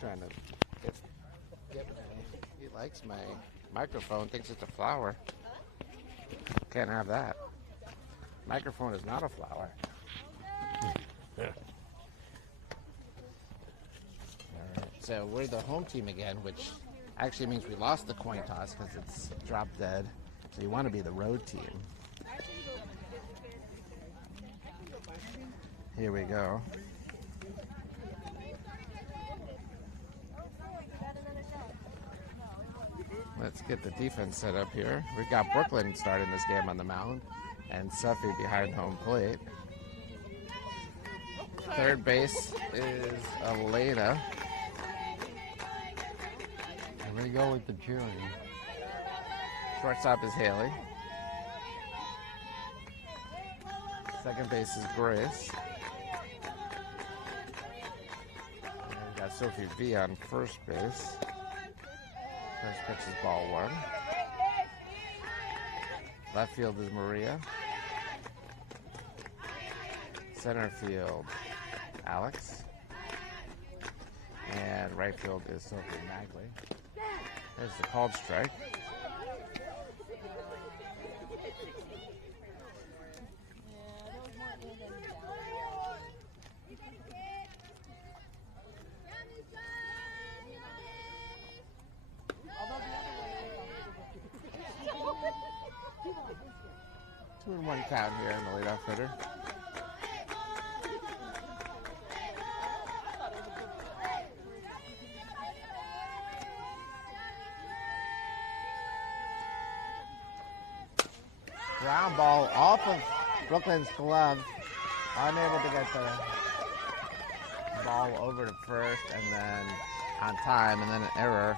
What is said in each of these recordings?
trying to get he likes my microphone, thinks it's a flower. Can't have that. Microphone is not a flower. Alright, so we're the home team again, which actually means we lost the coin toss because it's drop dead. So you want to be the road team. Here we go. Let's get the defense set up here. We've got Brooklyn starting this game on the mound and Suffy behind home plate. Third base is Elena. Here we go with the cheering. Shortstop is Haley. Second base is Grace. And we've got Sophie V on first base. First pitch is ball one. Left field is Maria. Center field, Alex. And right field is Sophie Magley. There's the called strike. Two and one count here in the leadoff hitter. Ground ball off of Brooklyn's glove. Unable to get the ball over to first and then on time, and then an error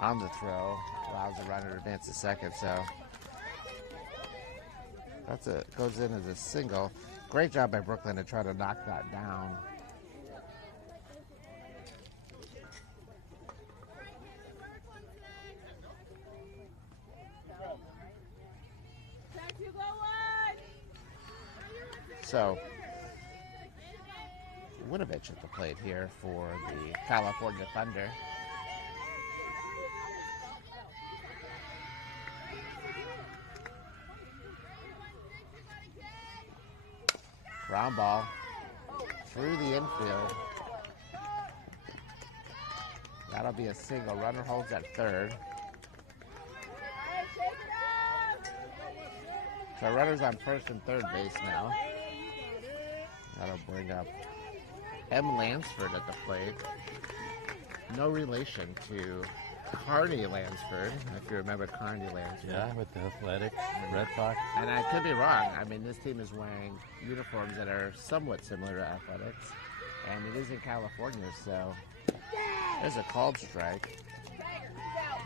on the throw allows the runner to advance to second. So that's goes in as a single. Great job by Brooklyn to try to knock that down. So, Winovich at the plate here for the California Thunder. Ground ball through the infield. That'll be a single. Runner holds at third. So runners on first and third base now. That'll bring up M. Lansford at the plate. No relation to Carney Lansford, if you remember Carney Lansford. Yeah, with the Athletics, Red Sox. And I could be wrong. I mean, this team is wearing uniforms that are somewhat similar to Athletics. And it is in California, so there's a called strike.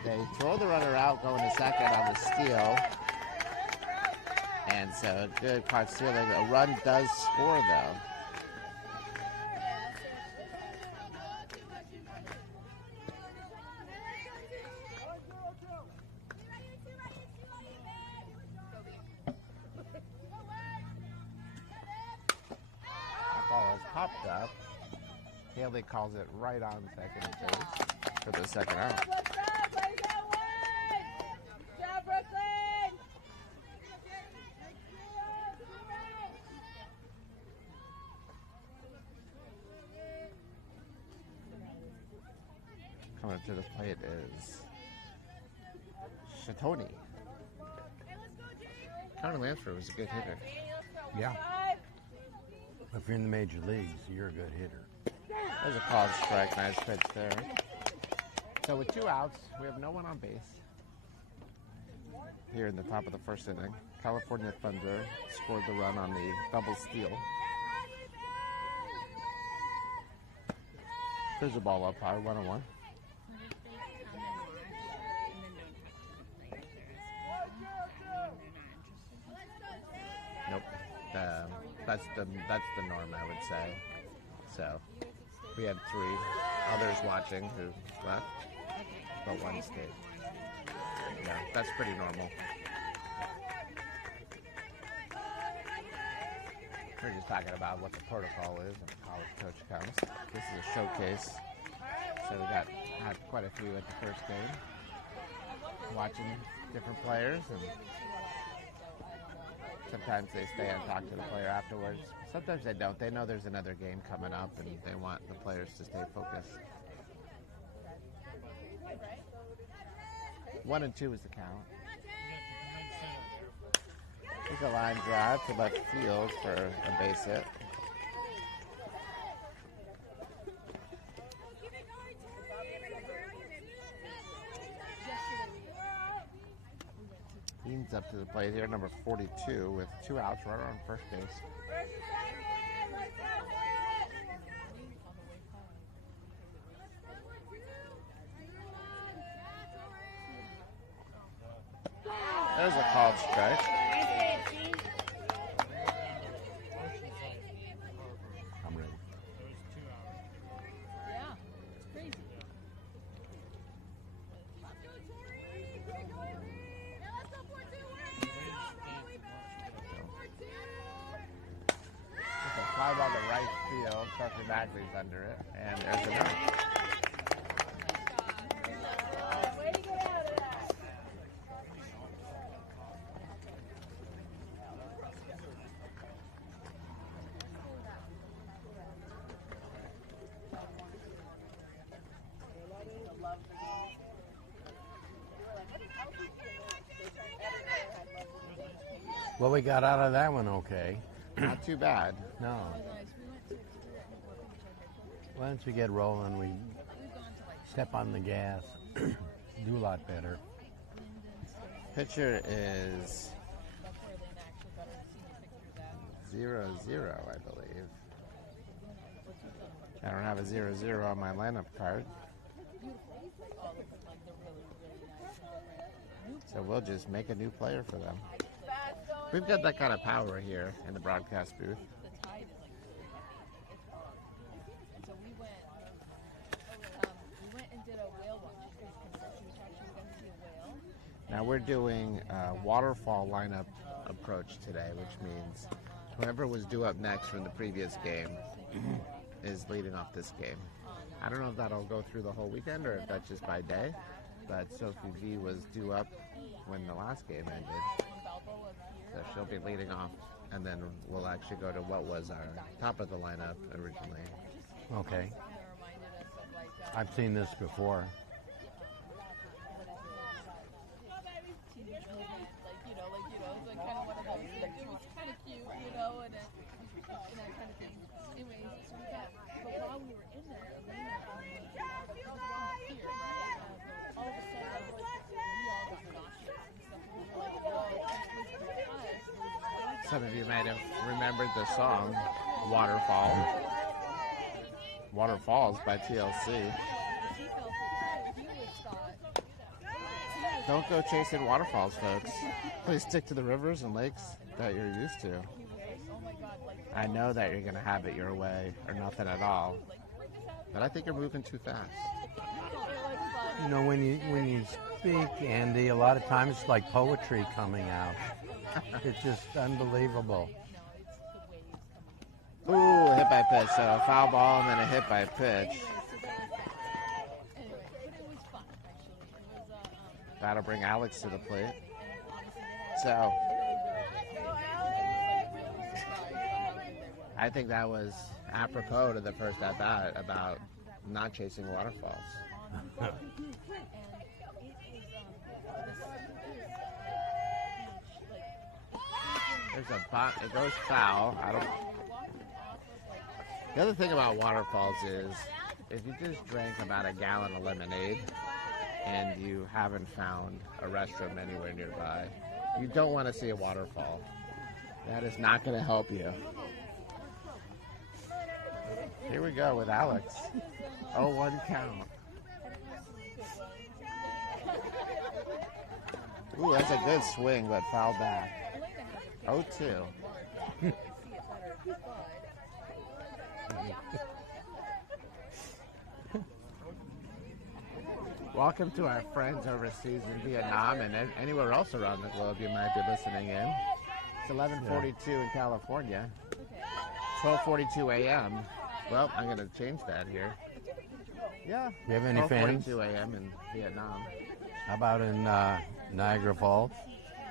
They throw the runner out going to second on the steal. And so good caught stealing. A run does score, though. That ball has popped up. Haley calls it right on second base for the second out. Coming to the plate is Shatoni. Conor Lansford was a good hitter. Yeah. If you're in the major leagues, you're a good hitter. There's a called strike. Nice pitch there. So with two outs, we have no one on base. Here in the top of the first inning, California Thunder scored the run on the double steal. There's a ball up high, 1-1. Nope. That's the norm, I would say. So we had three others watching who left, but one stayed. Yeah, that's pretty normal. We're just talking about what the protocol is when a college coach comes. This is a showcase so we had quite a few at the first game, watching different players, and sometimes they stay and talk to the player afterwards. Sometimes they don't. They know there's another game coming up, and they want the players to stay focused. 1 and 2 is the count. There's a line drive to left field for a base hit. Eaton's up to the plate here, number 42, with 2 outs, right on first base. There's a called strike. I'm ready. Yeah, it's crazy. It's a fly ball to right field. Tucker Bagley's under it, and there's an out. Well, we got out of that one okay. Not too bad. No. Once we get rolling, we step on the gas, do a lot better. Pitcher is 0-0, I believe. I don't have a 0-0 on my lineup card. So we'll just make a new player for them. We've got that kind of power here in the broadcast booth. Now we're doing a waterfall lineup approach today, which means whoever was due up next from the previous game is leading off this game. I don't know if that'll go through the whole weekend or if that's just by day, but Sophie V was due up when the last game ended. So she'll be leading off, and then we'll actually go to what was our top of the lineup originally. Okay. I've seen this before. Some of you might have remembered the song Waterfall. Waterfalls by TLC. Don't go chasing waterfalls, folks. Please stick to the rivers and lakes that you're used to. I know that you're going to have it your way or nothing at all, but I think you're moving too fast. You know, when you speak, Andy, a lot of times it's like poetry coming out. It's just unbelievable. Ooh, hit by pitch. So a foul ball and then a hit by pitch. That'll bring Alex to the plate. So I think that was apropos to the first at bat about not chasing waterfalls. There's a pot. It goes foul. The other thing about waterfalls is if you just drank about a gallon of lemonade and you haven't found a restroom anywhere nearby, you don't want to see a waterfall. That is not going to help you. Here we go with Alex. 0-1 count. Ooh, that's a good swing, but foul back. 0-2. Welcome to our friends overseas in Vietnam and anywhere else around the globe you might be listening in. It's 11:42 in California. 12:42 a.m. Well, I'm going to change that here. Yeah. Do you have any fans? 4:42 a.m. in Vietnam. How about in Niagara Falls?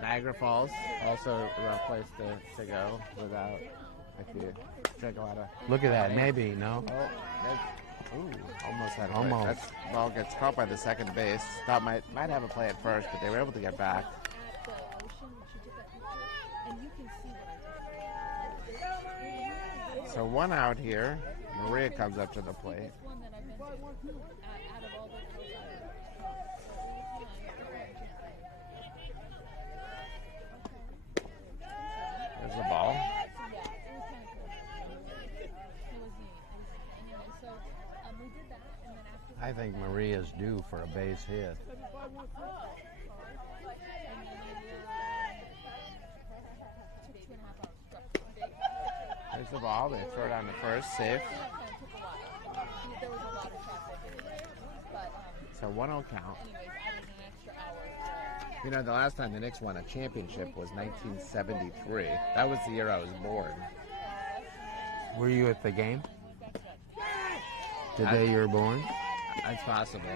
Niagara Falls, also a rough place to go without, if you drink a lot of... Look at that, maybe, no? Oh, ooh, almost had a play. Almost. That ball gets caught by the second base. Thought might have a play at first, but they were able to get back. So 1 out here. Maria comes up to the plate. There's the ball. I think Maria's due for a base hit. There's the ball. They throw it on the first, safe. So 1-0 count. You know, the last time the Knicks won a championship was 1973. That was the year I was born. Were you at the game? The day you were born? It's possible.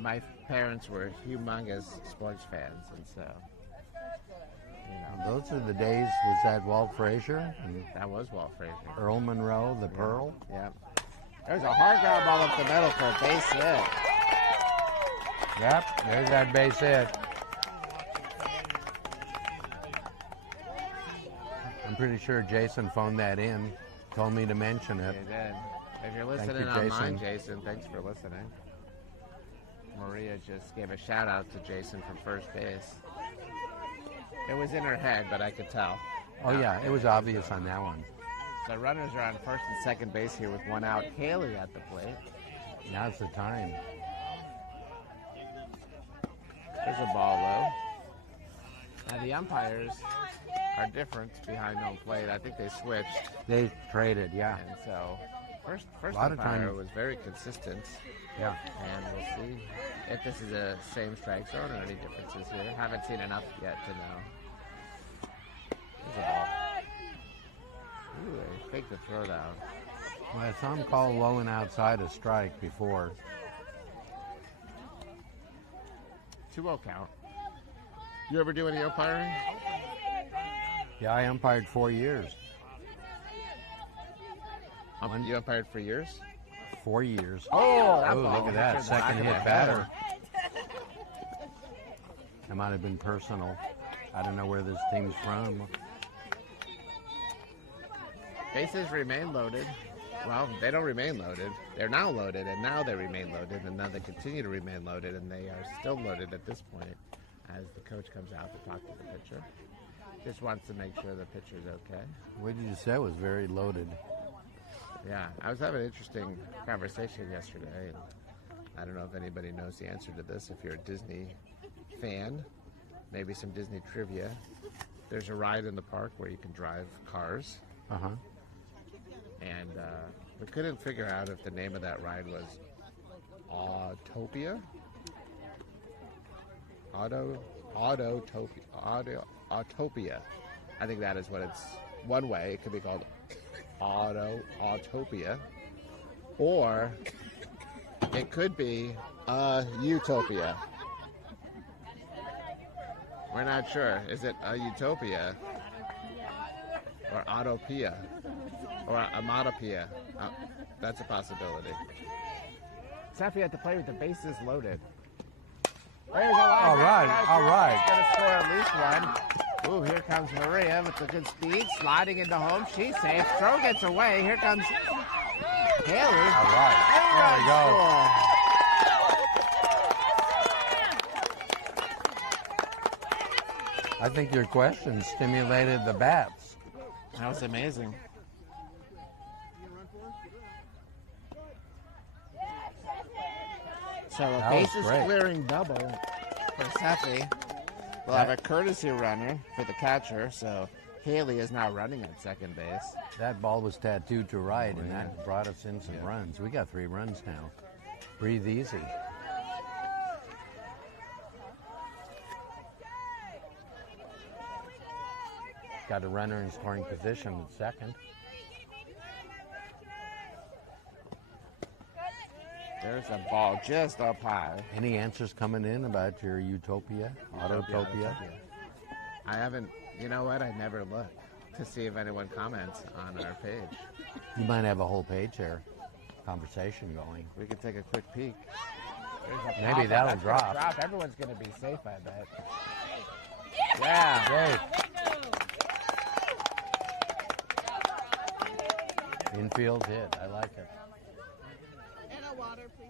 My parents were humongous sports fans, and so, you know. Those are the days, was that Walt Frazier? And that was Walt Frazier. Earl Monroe, the Pearl? Yeah. There's a hard ground ball up the middle for a base hit. Yep, there's that base hit. I'm pretty sure Jason phoned that in, told me to mention it. He did. If you're listening online, Jason, thanks for listening. Maria just gave a shout out to Jason from first base. It was in her head, but I could tell. Oh yeah, it was obvious on that one. So runners are on first and second base here with 1 out. Haley at the plate. Now's the time. There's a ball low. Now the umpires are different behind home plate. I think they switched. They traded, yeah. And so first lot of umpire time. was very consistent. Yeah. And we'll see if this is a same strike zone or any differences here. Haven't seen enough yet to know. There's a ball. Ooh, they faked the throw down. Well, I saw him call low and outside a strike before. 2-0 count. You ever do any umpiring? Yeah, I umpired 4 years. You umpired for years? 4 years. Oh, that Ooh, ball. look at that. Second hit batter. That might have been personal. I don't know where this team's from. Bases remain loaded. Well, they don't remain loaded. They're now loaded, and now they remain loaded, and now they continue to remain loaded, and they are still loaded at this point as the coach comes out to talk to the pitcher. Just wants to make sure the pitcher's okay. What did you say? It was very loaded. Yeah, I was having an interesting conversation yesterday. And I don't know if anybody knows the answer to this. If you're a Disney fan, maybe some Disney trivia. There's a ride in the park where you can drive cars. Uh-huh. And we couldn't figure out if the name of that ride was Autopia. Autopia. I think that is what it's. One way it could be called Autopia, or it could be Utopia. We're not sure. Is it a Utopia or Autopia or Amatopia? That's a possibility. Seffi had to play with the bases loaded. There's a line. All right. Going to score at least one. Ooh, here comes Maria with the good speed, sliding into home. She's safe. Throw gets away. Here comes Haley. All right. There we go. I think your question stimulated the bats. That was amazing. So a bases clearing double for Seffi. We'll have a courtesy runner for the catcher, so Haley is now running at second base. That ball was tattooed to right, and that brought us in some runs. We got 3 runs now. Breathe easy. Got a runner in scoring position at second. There's a ball just up high. Any answers coming in about your Utopia, Autotopia? I haven't, you know what? I never look to see if anyone comments on our page. You might have a whole page there, conversation going. We could take a quick peek. Maybe that'll drop. Everyone's going to be safe, I bet. Yeah. Yay. Infield hit. I like it. And a water, please.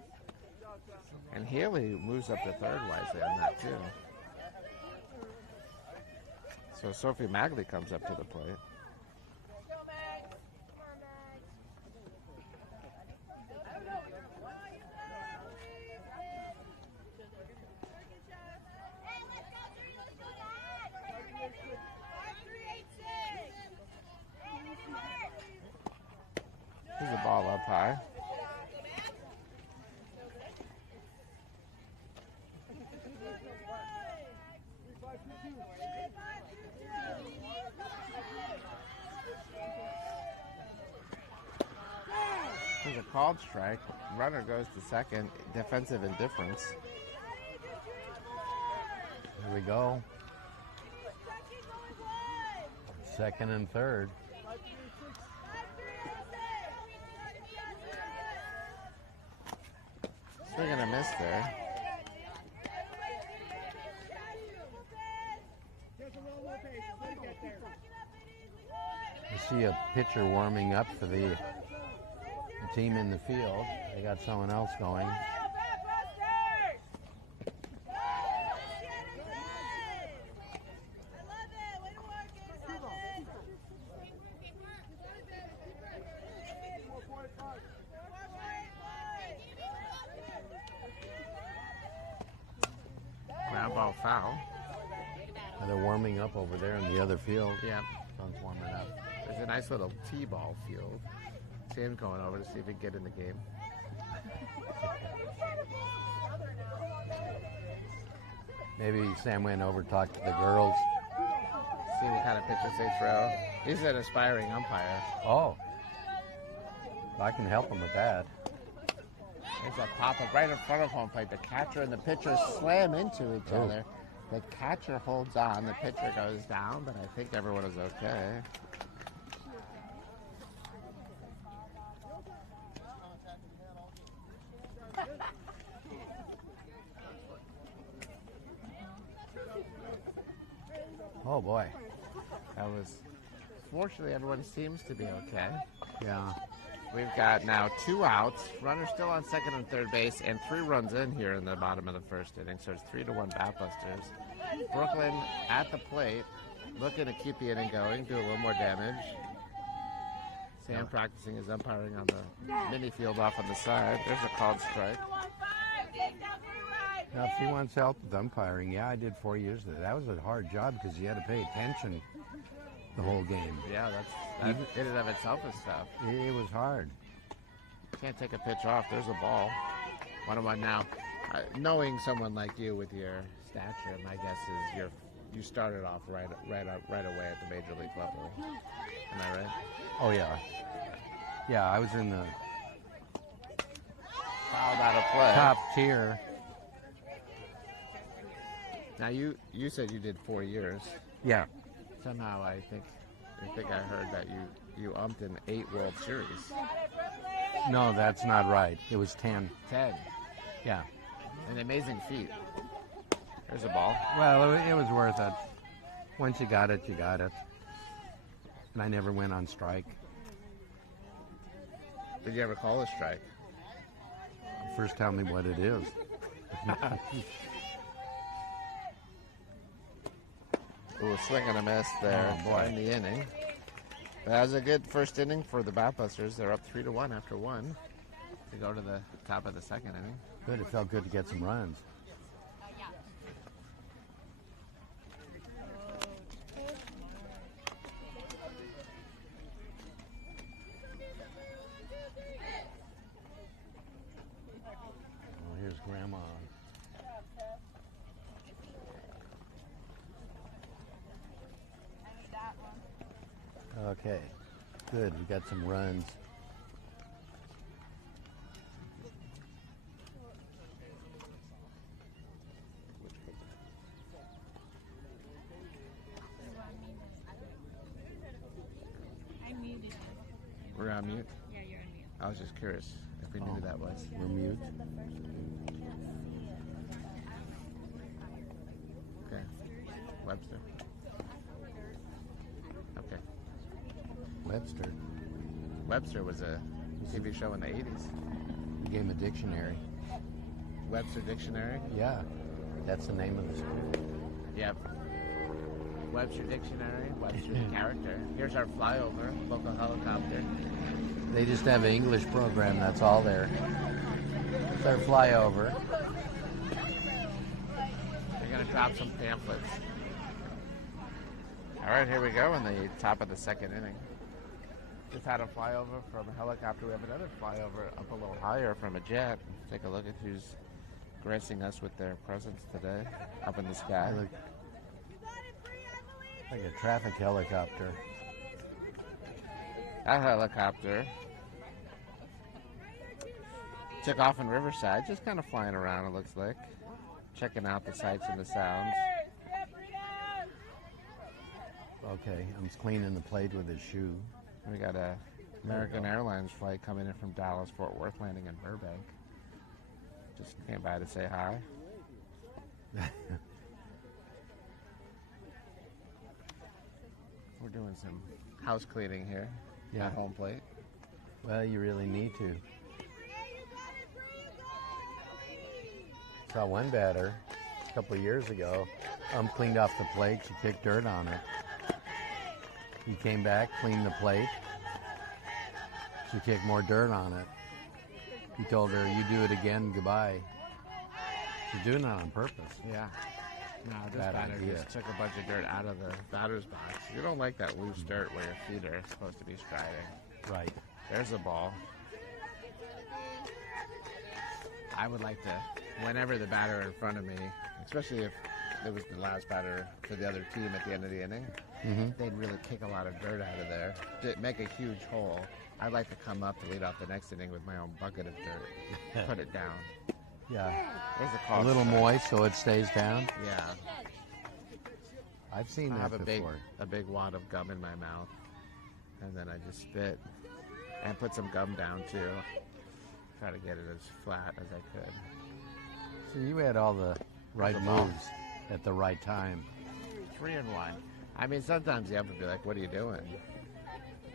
And Haley moves up to third wisely on that, too. So Sophie Magley comes up to the plate. Here's a ball up high. There's a called strike. Runner goes to second. Defensive indifference. Here we go. Second and third. Swing and a miss there. You see a pitcher warming up for the team in the field. They got someone else going. Ground ball foul. And they're warming up over there in the other field. Yeah. Sun's warming up. There's a nice little T-ball field. Sam going over to see if he can get in the game. Maybe Sam went over, talked to the girls. See what kind of pitches they throw. He's an aspiring umpire. Oh, I can help him with that. There's a pop-up right in front of home plate. The catcher and the pitcher slam into each other. The catcher holds on. The pitcher goes down, but I think everyone is okay. Oh boy. That was, fortunately, everyone seems to be okay. Yeah. We've got now 2 outs, runner still on second and third base, and 3 runs in here in the bottom of the first inning. So it's 3-1 Batbusters. Brooklyn at the plate, looking to keep the inning going, do a little more damage. Sam practicing his umpiring on the mini field off on the side. There's a called strike. Now, if he wants help with umpiring, yeah, I did 4 years of that. That was a hard job because you had to pay attention the whole game. Yeah, that in and of itself is tough. It was hard. Can't take a pitch off. There's a ball. 1-1 now. Knowing someone like you with your stature, my guess is you started off right away at the major league level. Am I right? Oh yeah, yeah. I was in the Fouled out of play. top tier. Now you said you did 4 years. Yeah. Somehow I think I heard that you umped in 8 World Series. No, that's not right. It was 10. 10. Yeah. An amazing feat. There's a ball. Well, it was worth it. Once you got it, you got it. And I never went on strike. Did you ever call a strike? First, tell me what it is. Ooh, a swing and a miss there Oh, boy. in the inning. That was a good first inning for the Batbusters. They're up 3-1 after 1 to go to the top of the second inning. Good. It felt good to get some runs. Oh, here's Grandma. Okay, good. We got some runs. on mute? Yeah, you're on mute. I was just curious if we knew who that was. We're mute. Okay. Webster. Okay. Webster. Webster was a TV show in the 80s. Game of dictionary. Webster Dictionary? Yeah, that's the name of the school. Yep. Webster Dictionary, Webster character. Here's our flyover, local helicopter. They just have an English program, that's all there. It's our flyover. They're going to drop some pamphlets. All right, here we go in the top of the second inning. Just had a flyover from a helicopter. We have another flyover up a little higher from a jet. Take a look at who's gracing us with their presence today up in the sky. Look, like a traffic helicopter. That helicopter took off in Riverside, just kind of flying around, it looks like. Checking out the sights and the sounds. Okay, I'm cleaning the plate with his shoe. We got a American Airlines flight coming in from Dallas, Fort Worth, landing in Burbank. Just came by to say hi. We're doing some house cleaning here at home plate. Well, you really need to. Saw one batter a couple of years ago. Cleaned off the plate. She kicked dirt on it. He came back, cleaned the plate. She kicked more dirt on it. He told her, "You do it again, goodbye." She's doing that on purpose. Yeah. No, this Bad batter idea. just took a bunch of dirt out of the batter's box. You don't like that loose dirt where your feet are supposed to be striding. Right. There's a ball. I would like to, whenever the batter in front of me, especially if it was the last batter for the other team at the end of the inning, they'd really kick a lot of dirt out of there, to make a huge hole. I'd like to come up to lead off the next inning with my own bucket of dirt, put it down. Yeah. There's a A call. little moist so it stays down. Yeah. I've seen I that have before. a big wad of gum in my mouth, and then I just spit and put some gum down too. Try to get it as flat as I could. So you had all the right There's a ball. moves at the right time. 3-1. I mean, sometimes you have to be like, "What are you doing?"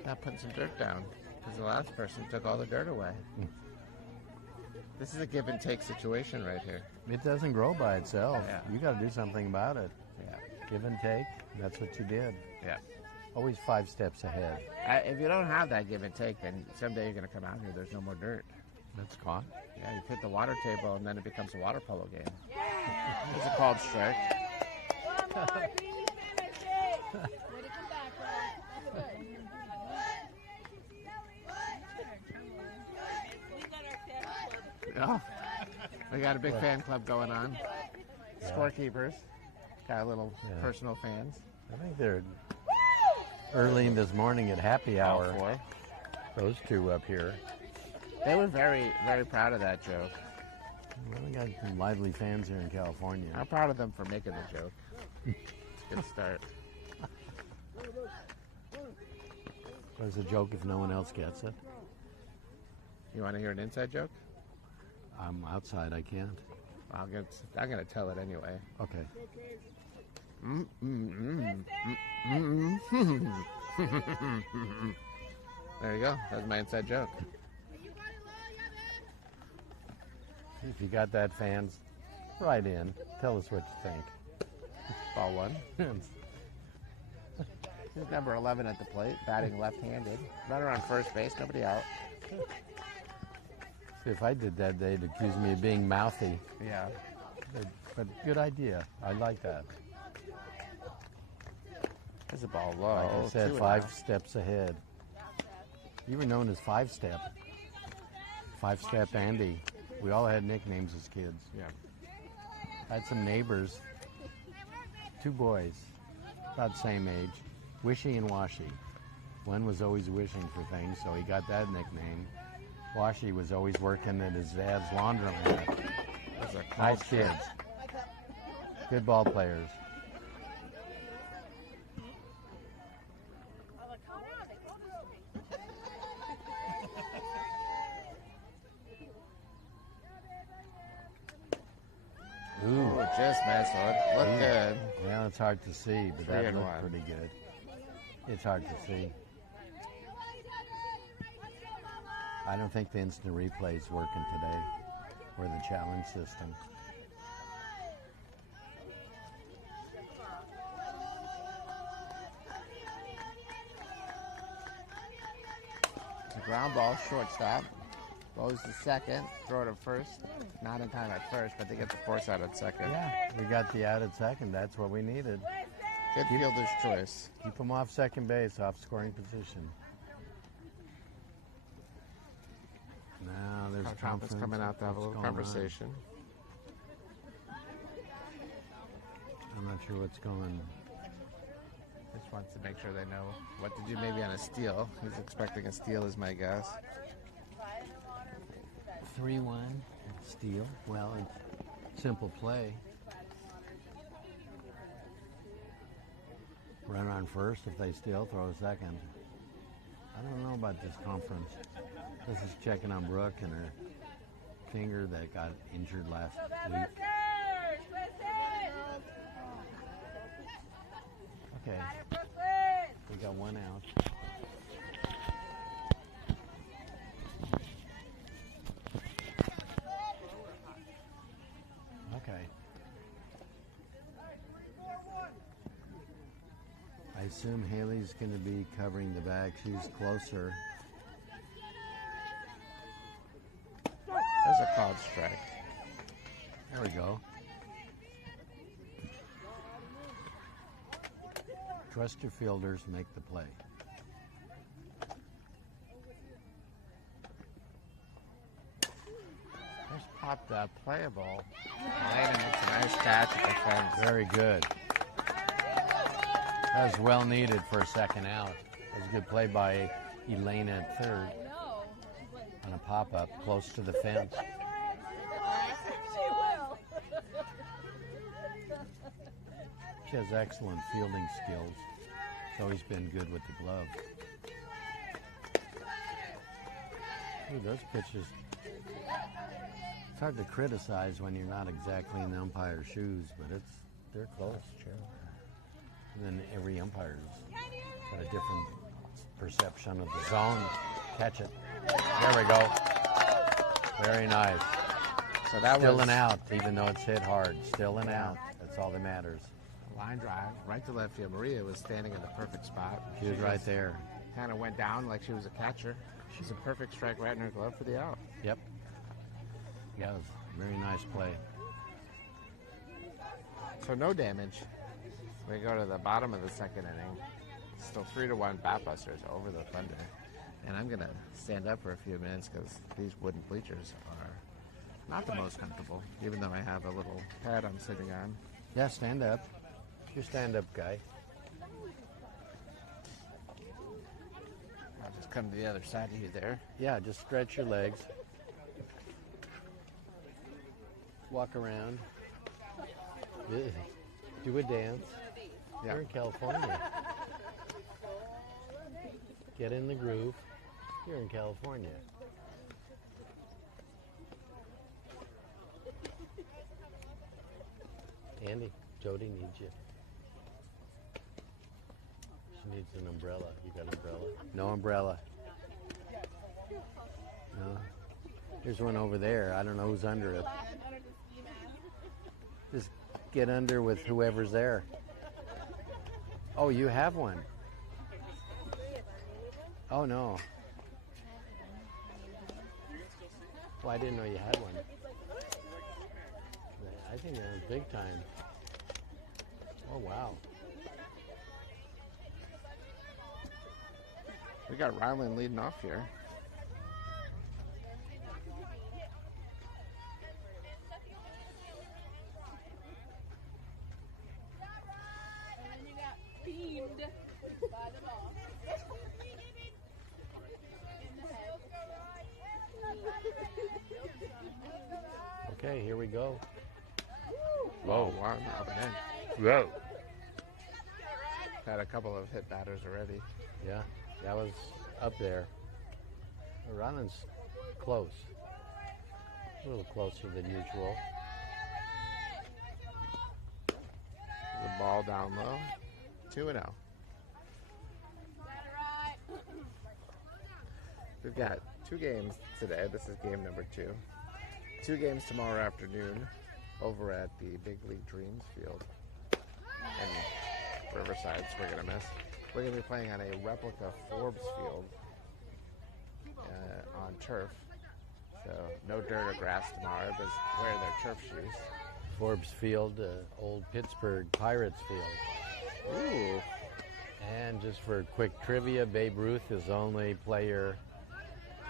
Not putting some dirt down because the last person took all the dirt away. This is a give and take situation right here. It doesn't grow by itself. Yeah. You got to do something about it. Yeah. Give and take. That's what you did. Yeah. Always 5 steps ahead. If you don't have that give and take, then someday you're going to come out here. There's no more dirt. That's caught. Yeah, you hit the water table, and then it becomes a water polo game. It's a called strike. Way to come back, bro. That's good. We got our fan club. Oh, we got a big fan club going on. Scorekeepers. Got a little personal fans. I think they're early this morning at happy All hour. 4. Those two up here. They were very, very proud of that joke. Well, we got some lively fans here in California. I'm proud of them for making the joke. Good start. It's a joke if no one else gets it. You want to hear an inside joke? I'm outside. I can't. I'm gonna tell it anyway. Okay. There you go. That's my inside joke. If you got that, fans, write in. Tell us what you think. Ball 1. He's number 11 at the plate, batting left-handed. Runner on first base, nobody out. See, if I did that, they'd accuse me of being mouthy. Yeah. But good idea. I like that. There's a ball low. Like I said, 2 and 5 out. steps ahead. You were known as 5-step. 5-step Andy. We all had nicknames as kids. Yeah. I had some neighbors, 2 boys, about the same age, Wishy and Washy. One was always wishing for things, so he got that nickname. Washy was always working at his dad's laundromat. That's a Nice called kids. Good ball players. just missed. Looked good. Well, it's hard to see, but 3 that and looked 1. pretty good. It's hard to see. I don't think the instant replay is working today, or the challenge system. Ground ball, shortstop. Goes to second. Throw to first. Not in time at first, but they get the force out at second. Yeah, we got the out at second. That's what we needed. Good fielder's choice. Keep them off second base, off scoring position. Now there's Coach Hoppus conference. coming out to have a What's little going on? conversation. I'm not sure what's going. Just wants to make sure they know what to do maybe on a steal. He's expecting a steal is my guess. 3-1 steal. Well, it's simple play. Run on first. If they steal, throw a second. I don't know about this conference. This is checking on Brooke and her finger that got injured last week. Okay, we got one out. Okay. I assume Haley's going to be covering the bag. She's closer. There's a called strike. There we go. Trust your fielders, make the play. There's popped up, playable. Elena makes a nice catch at the fence. Very good. That was well needed for a second out. That was a good play by Elena at third I know. on a pop-up close to the fence. She will. She has excellent fielding skills. She's always been good with the glove. Ooh, those pitches. It's hard to criticize when you're not exactly in the umpire's shoes, but they're close. True. And then every umpire's got a different perception of the zone. Catch it. There we go. Very nice. So that Still was an out, even though it's hit hard. Still an out. That's all that matters. line drive, right to left field. Maria was standing in the perfect spot. She was right there. Kind of went down like she was a catcher. She's a perfect strike right in her glove for the out. Yep. Yeah, it was a very nice play. So no damage. We go to the bottom of the second inning. Still 3-1 Batbusters over the Thunder. And I'm going to stand up for a few minutes because these wooden bleachers are not the most comfortable, even though I have a little pad I'm sitting on. Yeah, stand up. You're stand-up guy. I'll just come to the other side of you there. Yeah, just stretch your legs. Walk around. Do a dance. Yeah. You're in California. Get in the groove. You're in California. Andy, Jody needs you. She needs an umbrella. You got an umbrella? No umbrella. No. There's one over there. I don't know who's under it. Just get under with whoever's there. Oh, you have one. Oh, no. Well, I didn't know you had one. I think that was big time. Oh, wow. We got Ryland leading off here. And then you got beamed by the ball. In the head. Okay, here we go. Whoa, wow, up and in. Whoa. Had a couple of hit batters already. Yeah, that was up there. Ryland's close. A little closer than usual. The ball down low. 2-0. Got it right. We've got 2 games today. This is game number 2. 2 games tomorrow afternoon over at the Big League Dreams field in Riverside. So we're going to miss. We're going to be playing on a replica Forbes field on turf. So no dirt or grass tomorrow, but wear their turf shoes. Forbes Field, old Pittsburgh Pirates field. Ooh. And just for quick trivia, Babe Ruth is the only player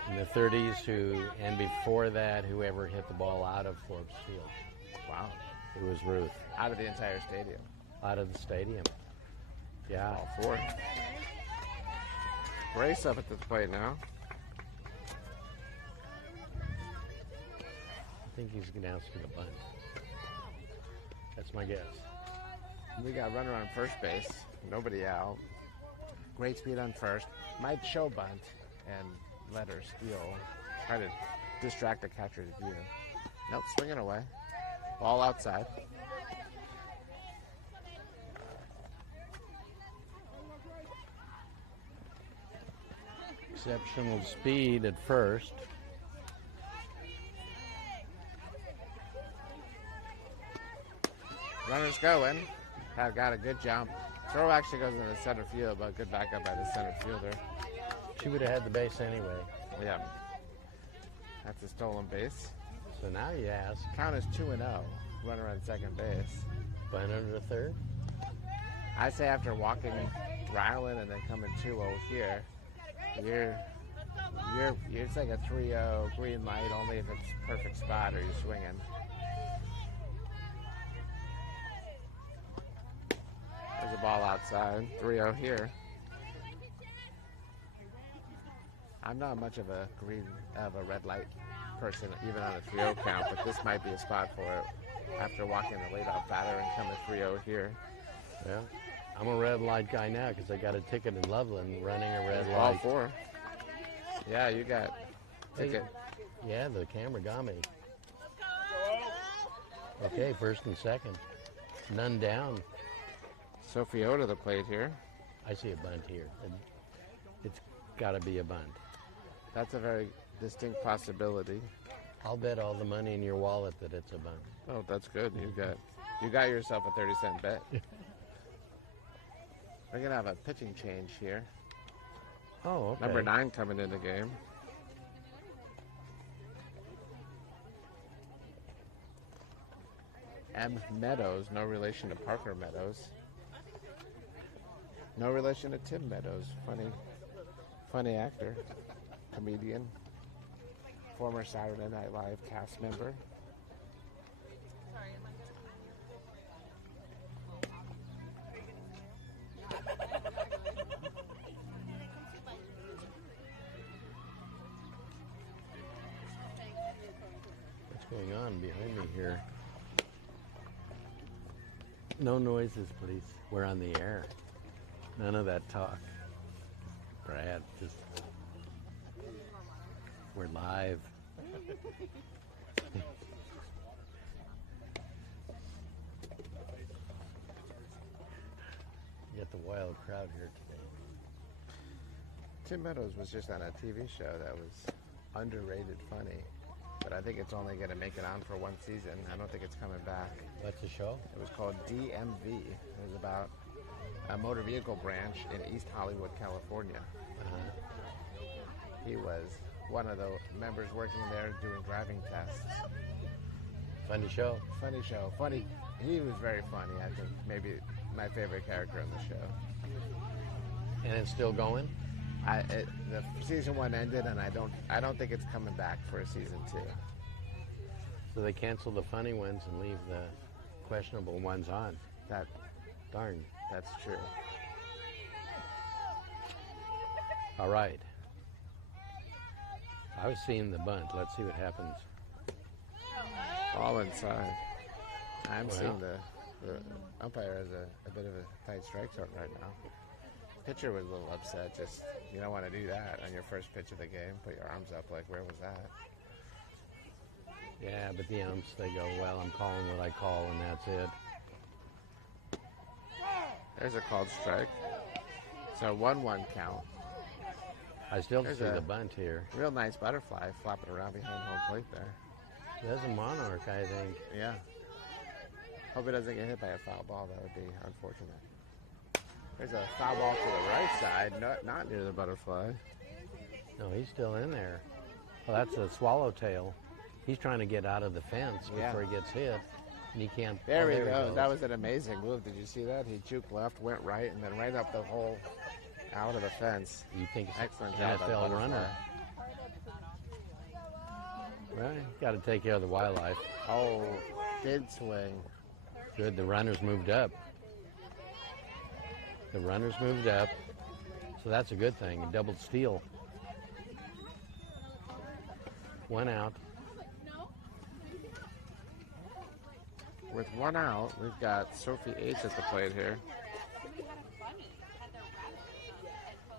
in the 30s and before that, who ever hit the ball out of Forbes Field. Wow. It was Ruth. Out of the entire stadium. Out of the stadium. Yeah. All 4. Brace up at the plate now. I think he's going to ask for the bunt. That's my guess. We got runner on first base. Nobody out. Great speed on first. Might show bunt and let her steal. Try to distract the catcher's view. Nope, swinging away. Ball outside. Exceptional speed at first. Runner's going. Have got a good jump. Throw actually goes into the center field, but good backup by the center fielder. She would have had the base anyway. Yeah. That's a stolen base. So now you ask, Count is 2-0. Runner on second base. bunt under the third? I say after walking Ryland and then coming 2-0 here, it's like a 3-0 green light only if it's perfect spot or you're swinging. There's a ball outside. 3-0 here. I'm not much of a red light person, even on a 3-0 count, but this might be a spot for it after walking the leadoff batter and coming 3-0 here. Yeah. I'm a red light guy now because I got a ticket in Loveland running a red Ball light. 4. Yeah, you got ticket. Yeah, the camera got me. Okay, first and second. None down. Sophio to the plate here. I see a bunt here. It's got to be a bunt. That's a very distinct possibility. I'll bet all the money in your wallet that it's a bunt. Oh, that's good. You got yourself a 30-cent bet. We're gonna have a pitching change here. Oh, okay. Number 9 coming in the game. M. Meadows, no relation to Parker Meadows. No relation to Tim Meadows. Funny actor, comedian, former Saturday Night Live cast member. What's going on behind me here? No noises, please. We're on the air. None of that talk. Brad, just... We're live. You got the wild crowd here today. Tim Meadows was just on a TV show that was underrated funny, but I think it's only going to make it on for one season. I don't think it's coming back. What's the show? It was called DMV. It was about a motor vehicle branch in East Hollywood, California. He was one of the members working there doing driving tests. Funny show. Funny show. Funny. He was very funny. I think maybe my favorite character in the show. And it's still going? The season 1 ended, and I don't think it's coming back for a season 2. So they cancel the funny ones and leave the questionable ones on. Darn. That's true. All right. I was seeing the bunt. Let's see what happens. All inside. I'm Well. seeing the umpire has a bit of a tight strike zone right now. Pitcher was a little upset. Just, you don't want to do that on your first pitch of the game. Put your arms up like, where was that? Yeah, but the umps, they go, well, I'm calling what I call, and that's it. There's a called strike. So 1-1 count. I still There's see a- the bunt here. Real nice butterfly flapping around behind home plate there. That's a monarch, I think. Yeah. Hope it doesn't get hit by a foul ball. That would be unfortunate. There's a foul ball to the right side, not near the butterfly. No, he's still in there. Well, that's a swallowtail. He's trying to get out of the fence before he gets hit, and he can't. There oh, he goes. That was an amazing move. Did you see that? He juked left, went right, and then right up the hole out of the fence. You think it's Excellent an job. NFL runner? Well, you got to take care of the wildlife. Oh, did swing. Good. The runners moved up. The runners moved up, so that's a good thing. A double steal. One out. With 1 out, we've got Sophie H at the plate here.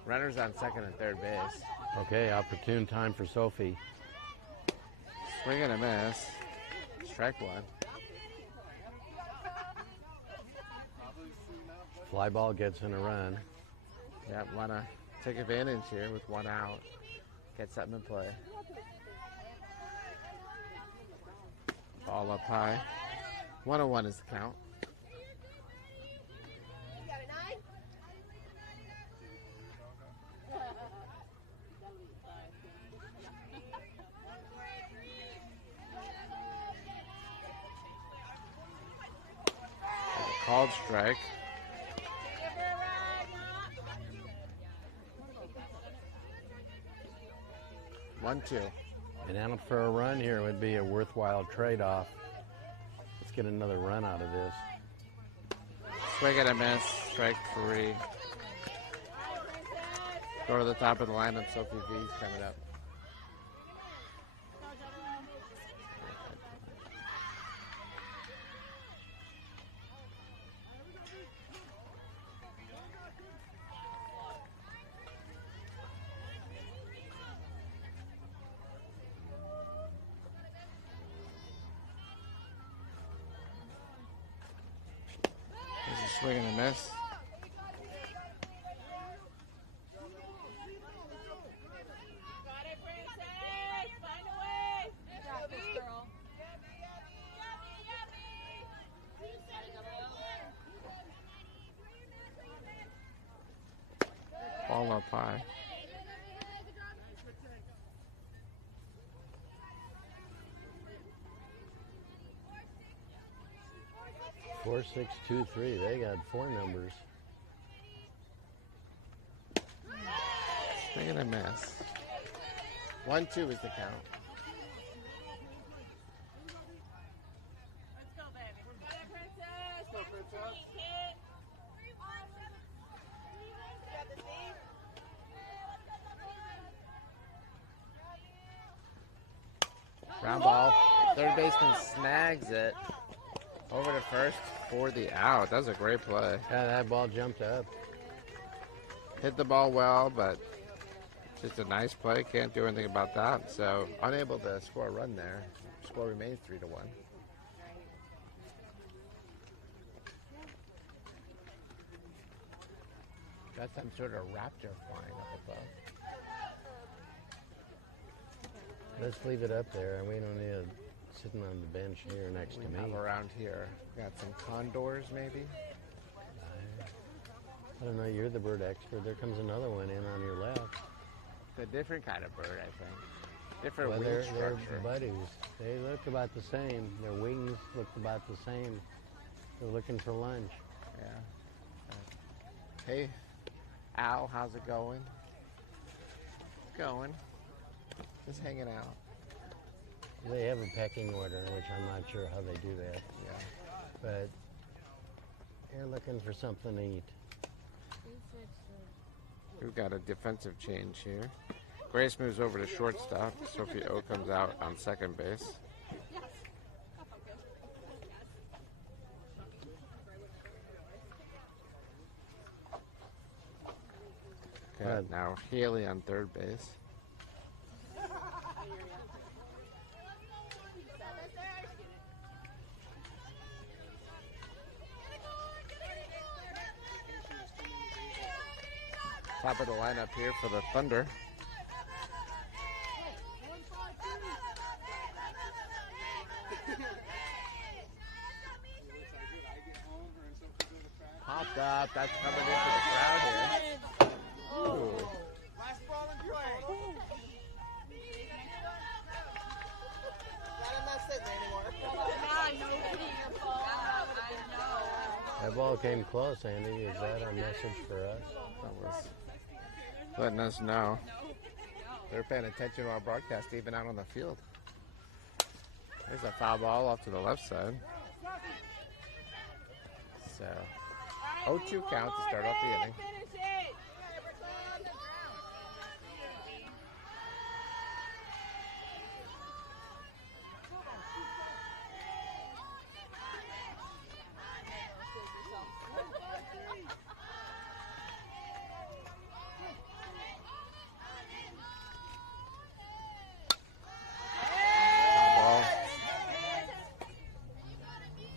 Runners on second and third base. Okay, opportune time for Sophie. Swing and a miss. Strike one. Fly ball gets in a run. Yeah, want to take advantage here with 1 out. Get something in play. Ball up high. 101 is the count. Called strike. One, two. And out for a run here would be a worthwhile trade-off. Let's get another run out of this. Swing and a miss. Strike 3. Go to the top of the lineup. Sophie V's coming up. There's a swing and a miss. Ball up high. Four, 6, 2, 3. They got 4 numbers. Swing and a miss. 1, 2 is the count. Let's go, baby. Go, princess. Go, princess. Ground ball. Third baseman snags it. Over to first for the out. That was a great play. Yeah, that ball jumped up. Hit the ball well, but just a nice play. Can't do anything about that. So unable to score a run there. Score remains 3-1. Got some sort of raptor flying up above. Let's leave it up there, and we don't need it sitting on the bench here next to We me. have around here. Got some condors, maybe. I don't know, you're the bird expert. There comes another one in on your left. It's a different kind of bird, I think. Different Well, wing they're structure. buddies. They look about the same. Their wings look about the same. They're looking for lunch. Yeah. Hey, Al, how's it going? Going. Just hanging out. They have a pecking order, which I'm not sure how they do that. Yeah. But they're looking for something to eat. We've got a defensive change here. Grace moves over to shortstop. Sophie O comes out on second base. Okay, now Haley on third base. Top of the lineup here for the Thunder. Popped up. That's coming into the crowd here. Ooh. Last ball in play. I'm not sitting anymore. That ball came close, Andy. Is that a message for us? That was letting us know. They're paying attention to our broadcast even out on the field. There's a foul ball off to the left side. So, 0-2 count to start off the inning.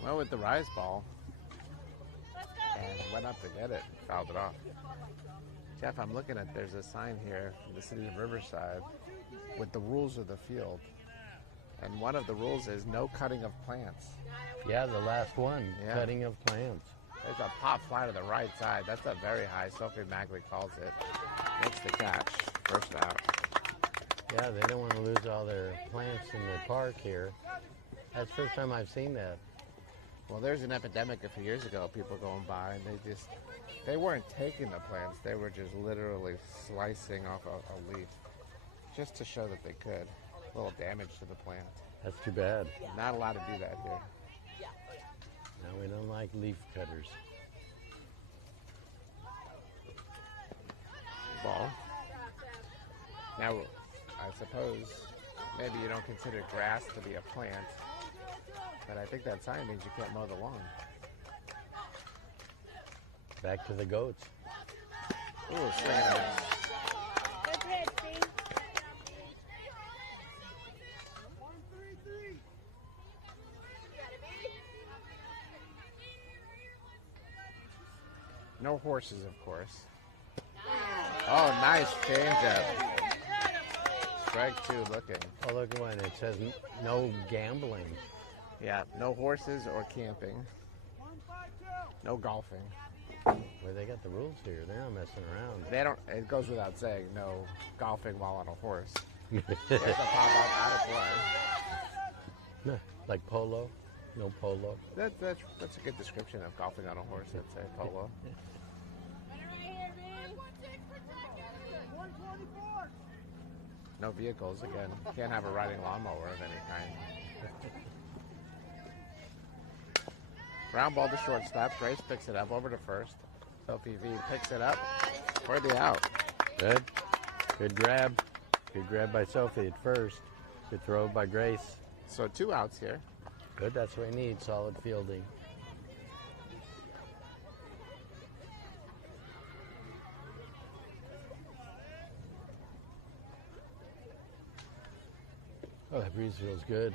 Well, with the rise ball, and went up to get it, fouled it off. Jeff, I'm looking at, there's a sign here from the city of Riverside with the rules of the field. And one of the rules is no cutting of plants. Yeah, the last one, Yeah. cutting of plants. There's a pop fly to the right side. That's a very high. Sophie Magley calls it. Makes the catch. First out. Yeah, they don't want to lose all their plants in the park here. That's the first time I've seen that. Well, there's an epidemic a few years ago. People going by and they weren't taking the plants. They were just literally slicing off a leaf just to show that they could. A little damage to the plant. That's too bad. Not allowed to do that here. No, we don't like leaf cutters. Ball. Now, I suppose maybe you don't consider grass to be a plant, but I think that sign means you can't mow the lawn. Back to the goats. Ooh, swing and a miss. No horses, of course. Oh, nice changeup. Strike two looking. Oh, look at one. It says no gambling. Yeah, no horses or camping. No golfing. Well, they got the rules here. They're not messing around. They don't, it goes without saying, no golfing while on a horse. There's a pop-up out of play. Like polo? No polo. That's a good description of golfing on a horse, I'd say, polo. No vehicles, again. Can't have a riding lawnmower of any kind. Ground ball to shortstop. Grace picks it up over to first. Sophie V picks it up for the out. Good. Good grab. Good grab by Sophie at first. Good throw by Grace. So 2 outs here. Good. That's what we need. Solid fielding. Oh, that breeze feels good.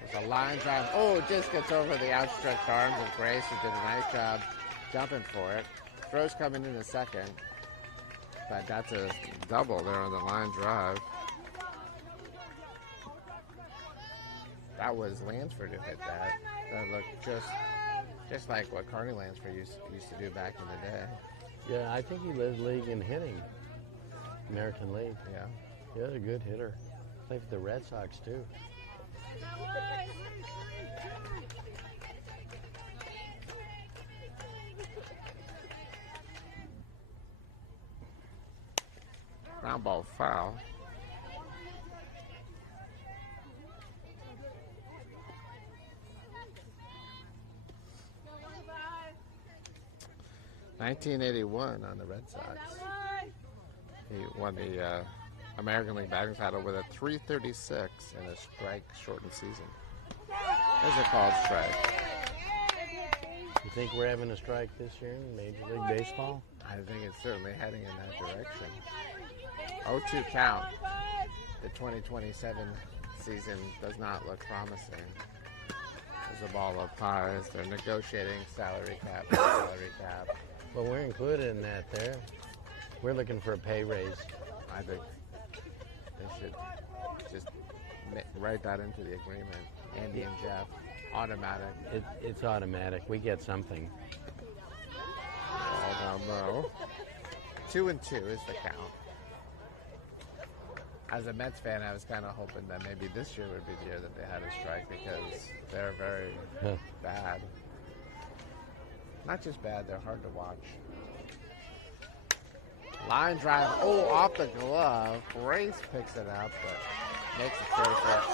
There's a line drive. Oh, just gets over the outstretched arms of Grace, who did a nice job jumping for it. Throw's coming in a second. But that's a double there on the line drive. That was Lansford who hit that. That looked just like what Carney Lansford used to do back in the day. Yeah, I think he led the league in hitting. American League. Yeah. Yeah, a good hitter. Played for the Red Sox, too. Ground ball foul. '81 on the Red Sox. He won the American League batting title with a .336 in a strike-shortened season. There's a called strike. You think we're having a strike this year in Major League Baseball? I think it's certainly heading in that direction. 0-2 count. the 2027 season does not look promising. There's a ball of pies. They're negotiating salary cap. Well, we're included in that there. We're looking for a pay raise. I think they should just write that into the agreement. Andy and Jeff, automatic. It's automatic. We get something. All down low. 2-2 is the count. As a Mets fan, I was kind of hoping that maybe this year would be the year that they had a strike because they're very bad. Not just bad, they're hard to watch. Line drive, off the glove. Grace picks it up, but makes it straight for it.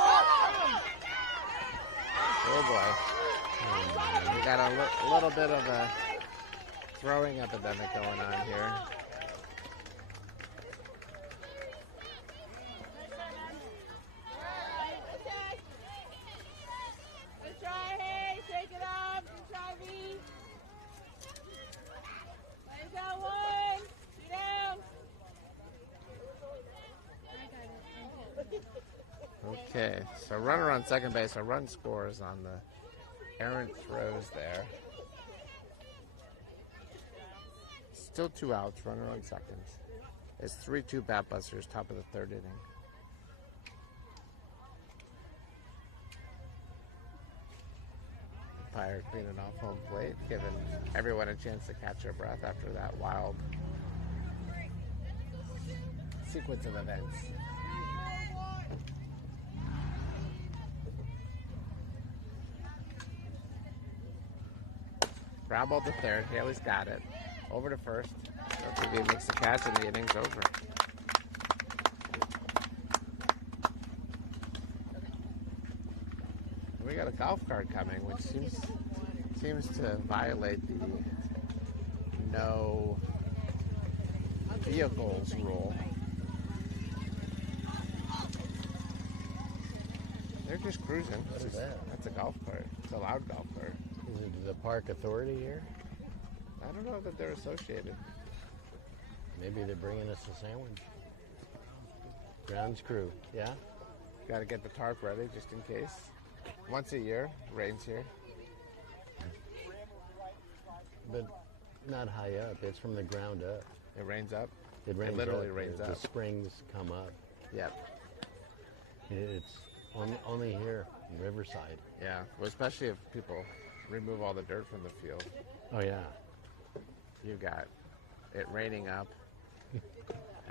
Oh boy. We got a little bit of a throwing epidemic going on here. Okay, so runner on second base. A run scores on the errant throws there. Still 2 outs, runner on second. It's 3-2 Batbusters, top of the third inning. Umpire cleaning off home plate, giving everyone a chance to catch their breath after that wild sequence of events. Ground ball to third. Haley's got it. Over to first. OTV makes the catch and the inning's over. We got a golf cart coming, which seems to violate the no vehicles rule. They're just cruising. What is that? That's a golf cart. It's a loud golf cart. Is it the park authority here? I don't know that they're associated. Maybe they're bringing us a sandwich. Grounds crew, yeah? Got to get the tarp ready just in case. Once a year, rains here. But not high up. It's from the ground up. It rains up. It rains literally up. rains the up. The springs come up. Yep. It's only here in Riverside. Yeah, well, especially if people remove all the dirt from the field. Oh, yeah. You got it raining up,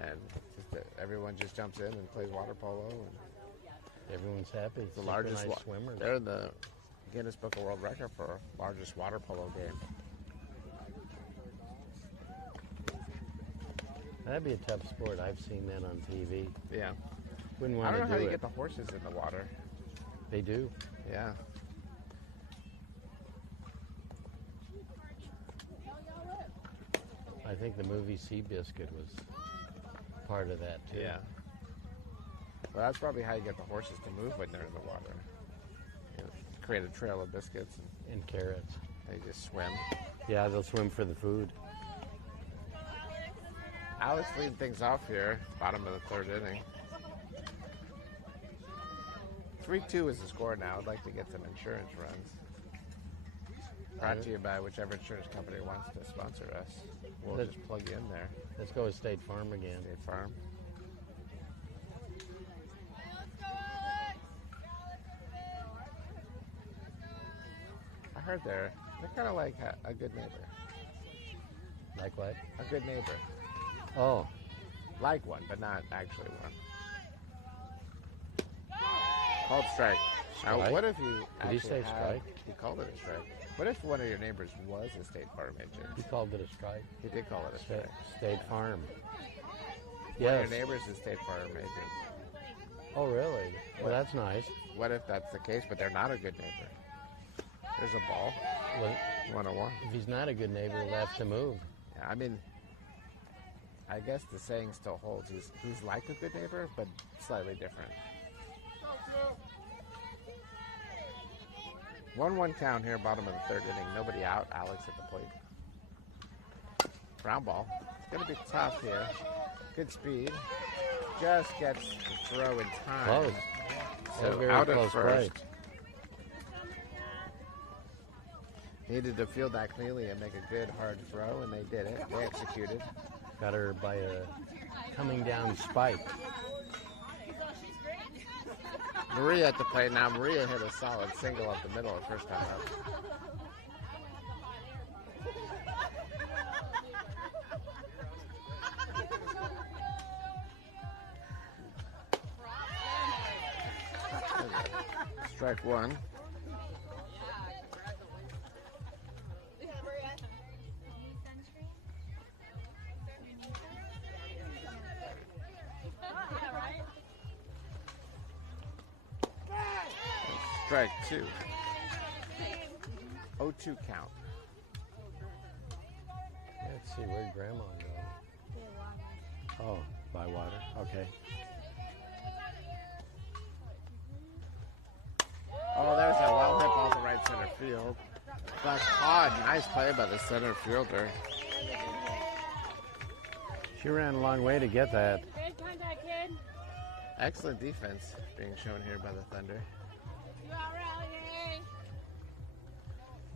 and everyone just jumps in and plays water polo. And everyone's happy. It's the largest swimmer. They're in the Guinness Book of World Record for largest water polo game. That'd be a tough sport. I've seen that on TV. Yeah. Wouldn't I want don't to know how do you it. get the horses in the water. They do. Yeah. I think the movie Seabiscuit was part of that too. Yeah. Well, that's probably how you get the horses to move when they're in the water. You know, create a trail of biscuits And carrots. and they just swim. Yeah, they'll swim for the food. Alex leading things off here, bottom of the third inning. 3-2 is the score now. I'd like to get some insurance runs. Brought to you by whichever insurance company wants to sponsor us. We'll just plug you in there. Let's go with State Farm again. State Farm. I heard they're kind of like a good neighbor. Like what? A good neighbor. Oh, Like one, but not actually one. Called strike. Now, Strike? what if you Did actually he say strike? He called it a strike. What if one of your neighbors was a State Farm agent? he called it a strike. He did call it a strike. State Farm. One Yes. of your neighbors is a State Farm agent. Oh, really? Well, that's nice. What if that's the case, but they're not a good neighbor? There's a ball. Well, 101. if he's not a good neighbor, he'll have to move. Yeah, I mean, I guess the saying still holds. He's like a good neighbor, but slightly different. 1-1 count here, bottom of the third inning. Nobody out. Alex at the plate. Ground ball. It's going to be tough here. Good speed. just gets the throw in time. Close. So Very out at close first. play. Needed to field that cleanly and make a good hard throw, and they did it. They executed. Got her by a coming down spike. Maria at the plate now. Maria hit a solid single up the middle the first time up. Strike one. Strike two. 0-2 count. Let's see, where'd Grandma go? Oh, by water. Okay. Oh, there's a well hit ball to right center field. That's odd. Nice play by the center fielder. She ran a long way to get that. Good contact, kid. Excellent defense being shown here by the Thunder. You out, Riley?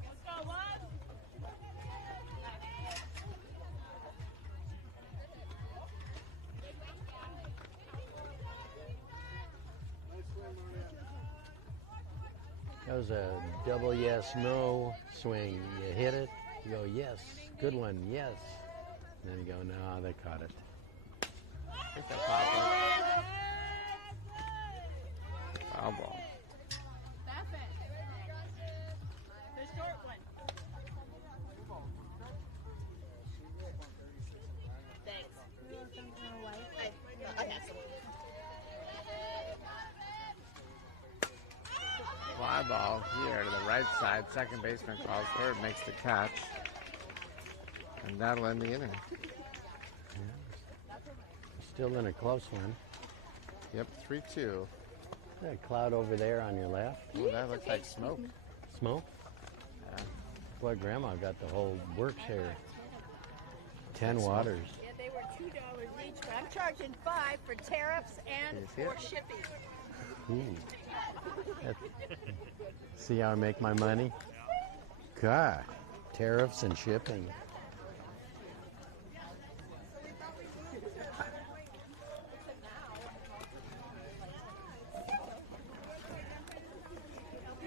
Let's go, one. That was a double yes, no swing. You hit it, you go, yes, good one, yes. And then you go, no, they caught it. I think that popped up. Foul ball. That's it. The short one. Fly ball here to the right side. Second baseman calls third, makes the catch. And that'll end the inning. Still in a close one. Yep, 3-2. That cloud over there on your left. Ooh, that looks like smoke. Smoke? Yeah. Boy, Grandma got the whole works here. 10 waters. Yeah, they were $2 each, but I'm charging $5 for tariffs and Can you see it? for shipping. Ooh. See how I make my money? God, tariffs and shipping.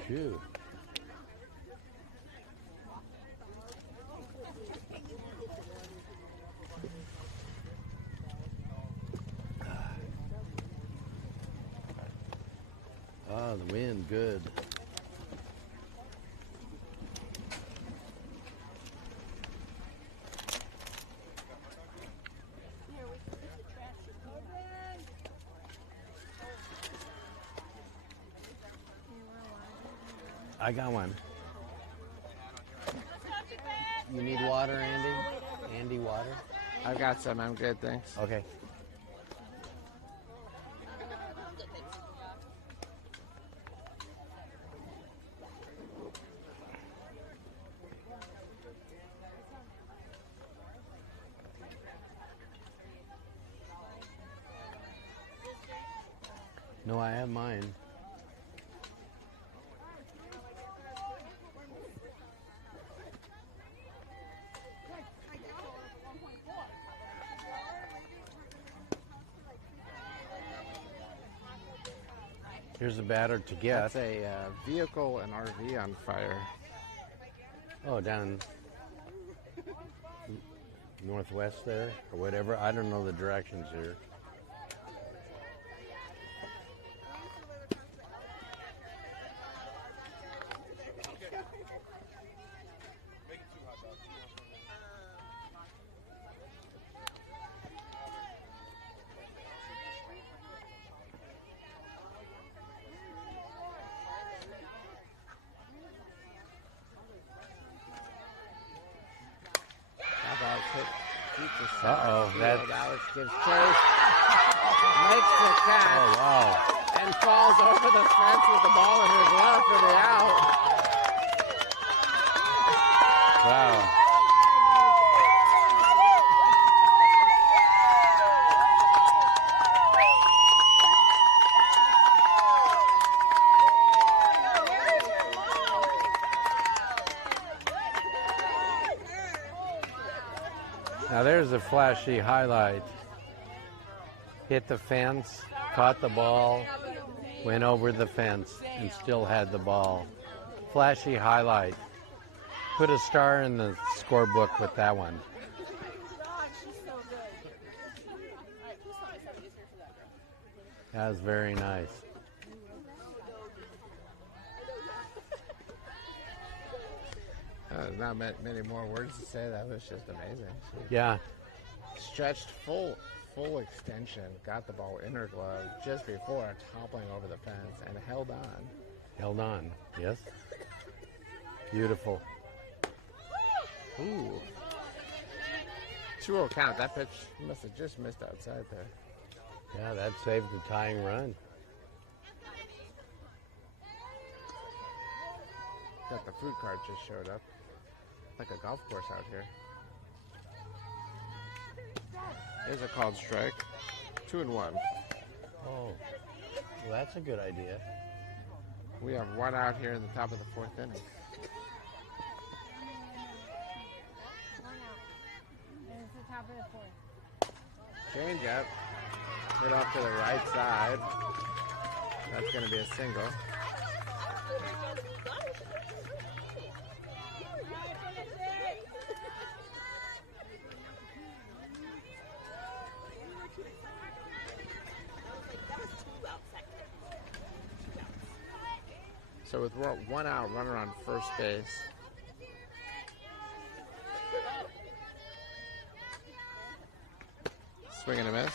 Phew. Ah, the wind, good. I got one. You need water, Andy? Andy, water? I've got some. I'm good, thanks. Okay. No, I have mine. Here's a batter to get. That's a vehicle and RV on fire. Oh, down northwest there or whatever. I don't know the directions here. Uh-oh, that's... Alex gives chase, makes the catch, Oh, wow. and falls over the fence with the ball in her glove for the out. Wow. Now there's a flashy highlight. Hit the fence, caught the ball, went over the fence, and still had the ball. Flashy highlight. Put a star in the scorebook with that one. That was very nice. Not many more words to say. That was just amazing. She Yeah, stretched full extension, got the ball in her glove just before toppling over the fence, and held on. held on. Yes. Beautiful. Ooh. 2-0 count. That pitch must have just missed outside there. Yeah, that saved the tying run. Got the fruit cart just showed up. Like a golf course out here. Here's a called strike. 2-1. Oh, well, that's a good idea. We have one out here in the top of the fourth inning. It's the top of the fourth. Change up. Hit off to the right side. That's going to be a single. So with one out, runner on first base. Swing and a miss.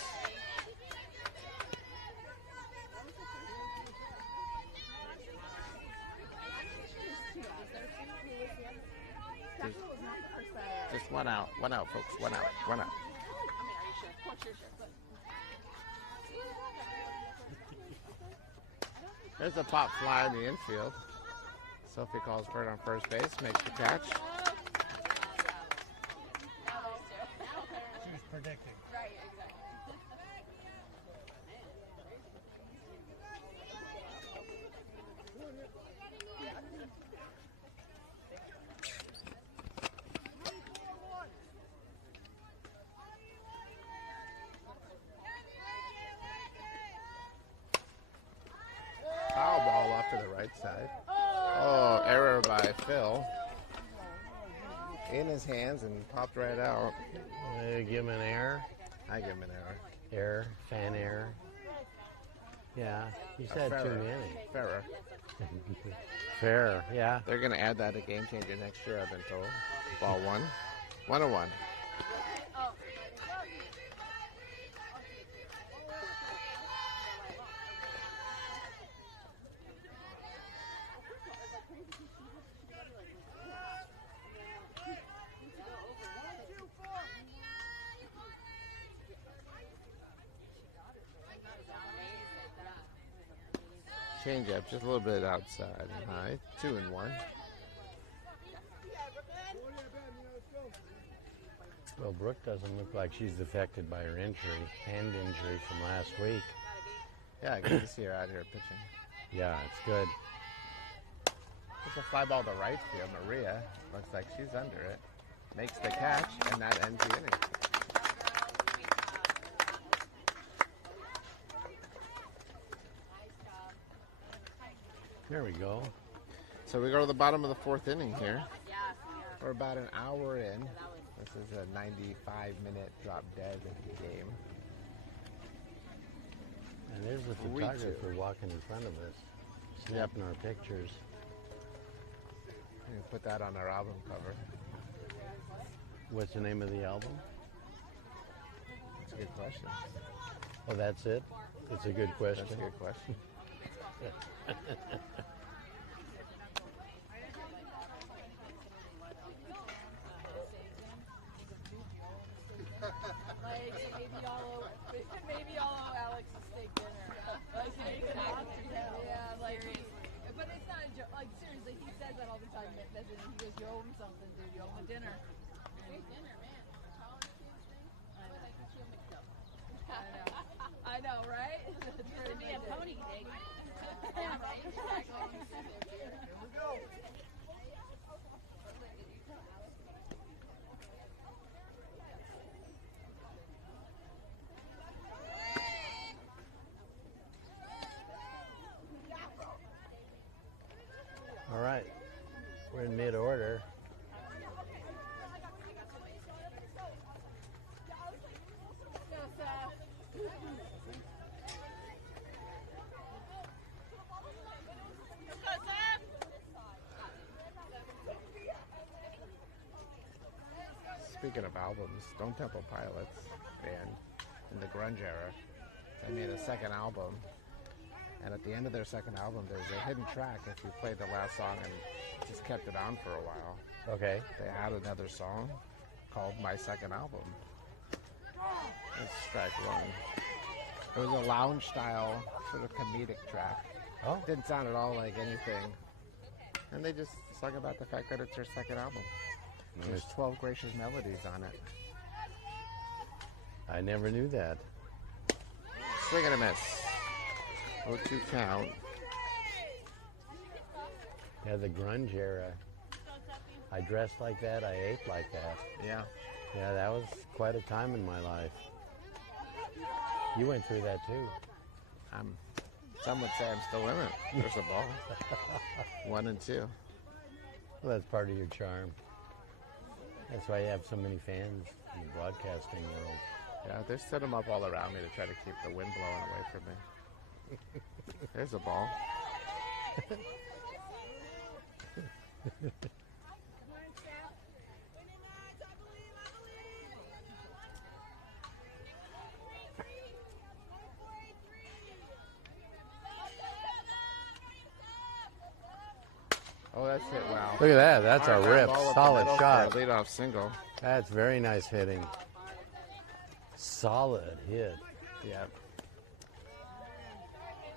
Just one out, folks, one out. There's a pop fly in the infield. Sophie calls for it on first base, makes the catch. She was predicting. Foul ball off to the right side. Oh, error by Phil. In his hands and popped right out. Give him an error. I give him an error. Error. Fan error. Yeah, he's had too many. Fairer. Fair, yeah. They're going to add that a game changer next year, I've been told. Ball one. 1-1. Change up just a little bit outside and high. 2-1. Well, Brooke doesn't look like she's affected by her injury, hand injury from last week. Yeah, good to see her out here pitching. Yeah, it's good. It's a fly ball to right field. Maria looks like she's under it. Makes the catch, and that ends the inning. There we go. So we go to the bottom of the fourth inning here. We're about an hour in. This is a 95-minute drop dead game. And there's the 3-2. photographer walking in front of us, snapping our pictures. We can put that on our album cover. What's the name of the album? That's a good question. Oh, that's it? It's a good question. That's a good question. Maybe I'll owe Alex a steak dinner. Like, yeah, like, but it's not a joke. Like, seriously, he says that all the time. He goes, you owe him something, dude. You owe him a dinner. Dinner, man. I know, right? That's pretty Be a pony thing. Yeah, right. Exactly. Here we go. speaking of albums, Stone Temple Pilots band in the grunge era, they made a second album. And at the end of their second album, there's a hidden track if you played the last song and just kept it on for a while. Okay. They had another song called My Second Album. It's track one. It was a lounge style, sort of comedic track. Oh. Didn't sound at all like anything. And they just sung about the fact that it's their second album. There's 12 gracious melodies on it. I never knew that. Swing and a miss. 0-2 count. Yeah, the grunge era. I dressed like that. I ate like that. Yeah. Yeah, that was quite a time in my life. You went through that too. Some would say I'm still in it. There's a ball. 1 and 2. Well, that's part of your charm. That's why you have so many fans in the broadcasting world. Yeah, they set them up all around me to try to keep the wind blowing away from me. There's a ball. Oh, that's hit well. Look at that. That's a rip. Solid shot. Leadoff single. That's very nice hitting. Solid hit. Yep.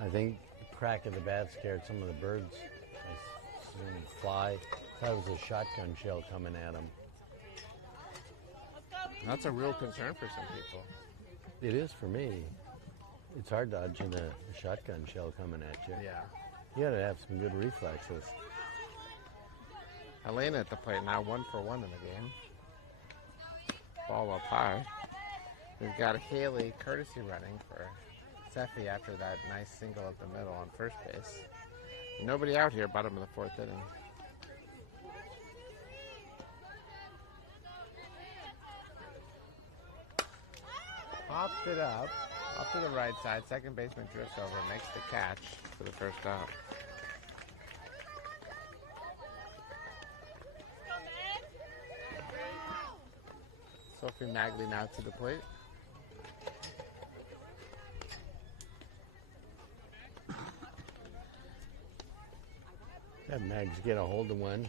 I think the crack of the bat scared some of the birds. I seen them fly. Thought it was a shotgun shell coming at them. That's a real concern for some people. It is for me. It's hard dodging a shotgun shell coming at you. Yeah. You got to have some good reflexes. Helena at the plate now, 1 for 1 in the game. Ball up high. We've got Haley courtesy running for Seffi after that nice single up the middle on first base. Nobody out here, bottom of the 4th inning. Popped it up, up to the right side. Second baseman drifts over, makes the catch for the first out. Sophie Magley now to the plate. Have Mags get a hold of one.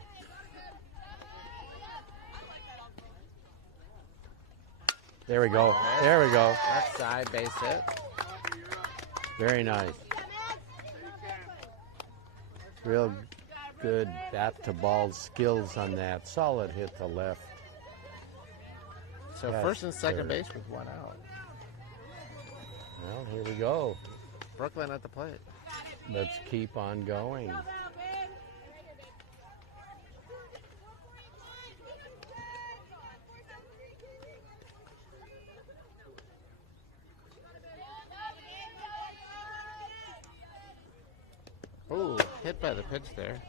There we go. There we go. Left side base hit. Very nice. Real good bat to ball skills on that. Solid hit to left. So That's first and second third. base with 1 out. Well, here we go. Brooklyn at the plate. Let's keep on going. Ooh, hit by the pitch there.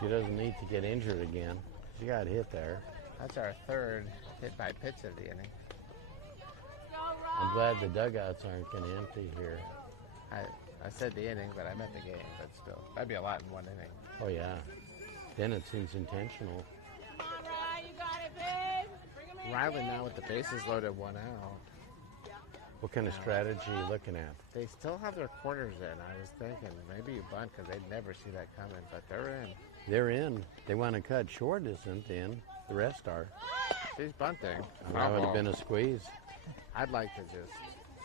She doesn't need to get injured again. She got hit there. That's our third hit by pitch of the inning. I'm glad the dugouts aren't going to empty here. I said the inning, but I meant the game, but still. That'd be a lot in 1 inning. Oh, yeah. Then it seems intentional. Riley now with the bases loaded, 1 out. What kind of strategy are you looking at? They still have their quarters in. I was thinking maybe you bunt because they'd never see that coming, but they're in. They're in. They want to cut. Short isn't in. The rest are. She's bunting. That would have been a squeeze. I'd like to just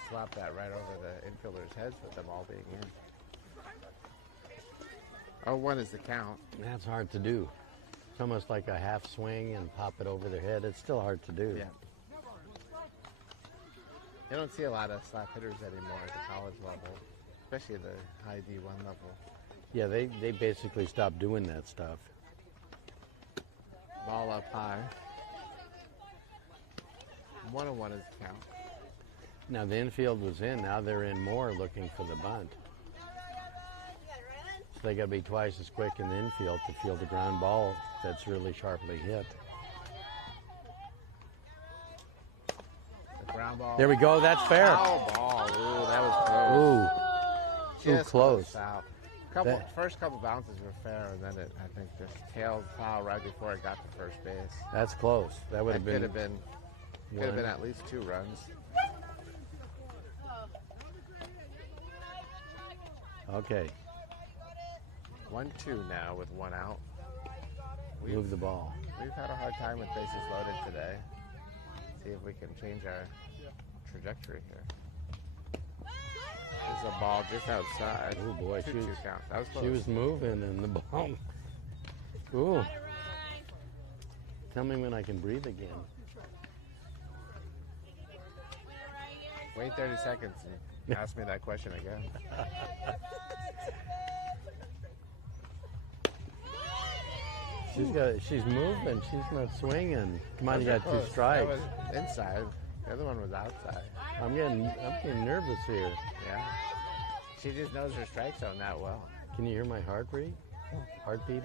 slap that right over the infielders' heads with them all being in. 0-1 is the count. That's hard to do. It's almost like a half swing and pop it over their head. It's still hard to do. Yeah. You don't see a lot of slap hitters anymore at the college level, especially the high D1 level. Yeah, they basically stopped doing that stuff. Ball up high. 1-1 is the count. Now the infield was in. Now they're in more looking for the bunt. So they got to be twice as quick in the infield to field the ground ball that's really sharply hit. The ground ball. There we go. That's fair. Foul ball. Ooh, that was close. Ooh, Just close. South. First couple bounces were fair, and then I think just tailed foul right before it got to first base. That's close. That would have Could been. have been at least 2 runs. Okay. 1-2 now with 1 out. Move the ball. We've had a hard time with bases loaded today. See if we can change our trajectory here. There's a ball just outside. Oh boy, 2-2 count. That was close. she was moving and the ball. Ooh. Tell me when I can breathe again. Wait 30 seconds and ask me that question again. She's moving. She's not swinging. Come on, you Those got are 2 close. strikes. That was inside. The other one was outside. I'm getting nervous here. Yeah. She just knows her strike zone that well. Can you hear my heartbeat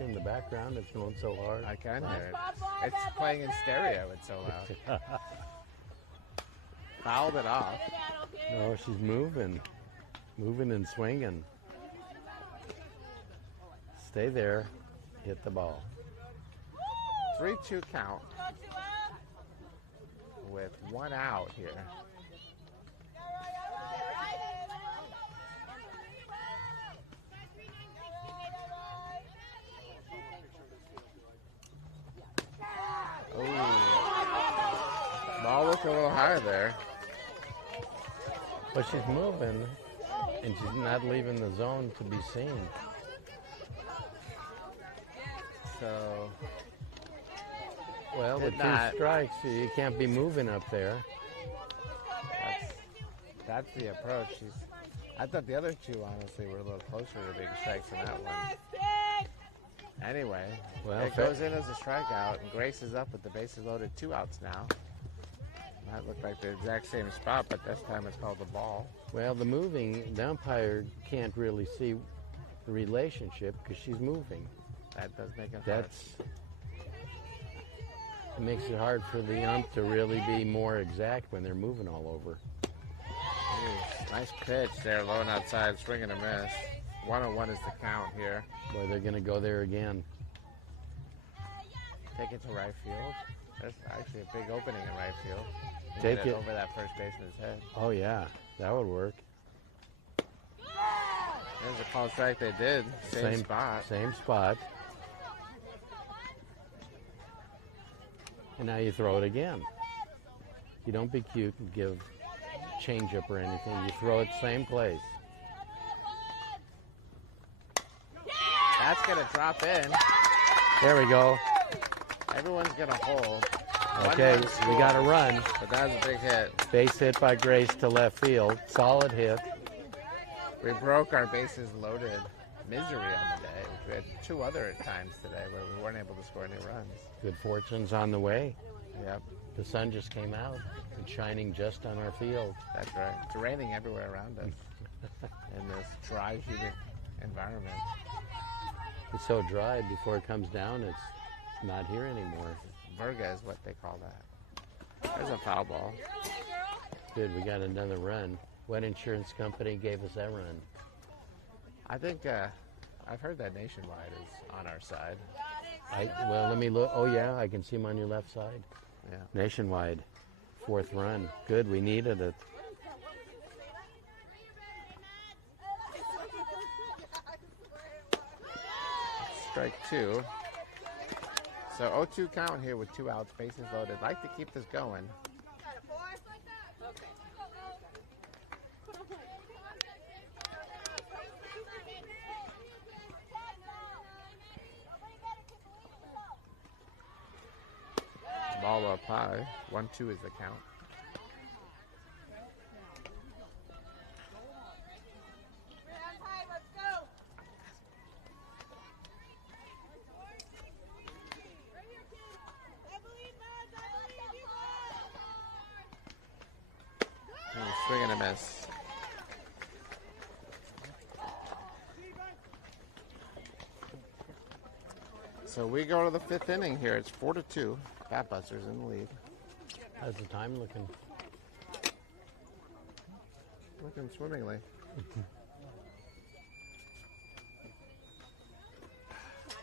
in the background? It's going so hard. I can hear it. It's playing in stereo. It's so loud. Fouled it off. No, she's moving and swinging. Stay there. Hit the ball. 3-2 count with 1 out here. Oh, ball looked a little higher there. But she's moving, and she's not leaving the zone to be seen. So, Well, with 2 strikes, you can't be moving up there. that's the approach. I thought the other 2, honestly, were a little closer to being strikes than that one. Anyway, Well, it goes in as a strikeout, and Grace is up with the bases loaded, 2 outs now. That looked like the exact same spot, but this time it's called the ball. Well, the umpire can't really see the relationship because she's moving. That does make it hard. It makes it hard for the ump to really be more exact when they're moving all over. Ooh, nice pitch there, low and outside, swing and a miss. 1-1 is the count here. Boy, they're going to go there again. Take it to right field. There's actually a big opening in right field. Take Get it over that first baseman's head. Oh, yeah. That would work. There's a call strike they did. Same spot. Same spot. And now you throw it again. You don't be cute and give change-up or anything. You throw it same place. That's going to drop in. There we go. Everyone's going to hold. Okay, we got a run. But that was a big hit. Base hit by Grace to left field. Solid hit. We broke our bases loaded misery on the day. We had 2 other times today where we weren't able to score any runs. Good fortune's on the way. Yep, The sun just came out. It's shining just on our field. that's right. It's raining everywhere around us in this dry, humid environment. It's so dry, before it comes down, it's not here anymore. Virga is what they call that. There's a foul ball. Good, we got another run. What insurance company gave us that run? I think I've heard that Nationwide is on our side. Well, let me look. Oh, yeah, I can see him on your left side. Yeah. Nationwide, 4th run. Good, we needed it. Strike 2. So 0-2 count here with 2 outs, bases loaded. Like to keep this going. Ball up high. 1-2 is the count. Swing and a miss. So we go to the 5th inning here. It's 4-2. Batbusters in the lead. How's the time looking? Looking swimmingly.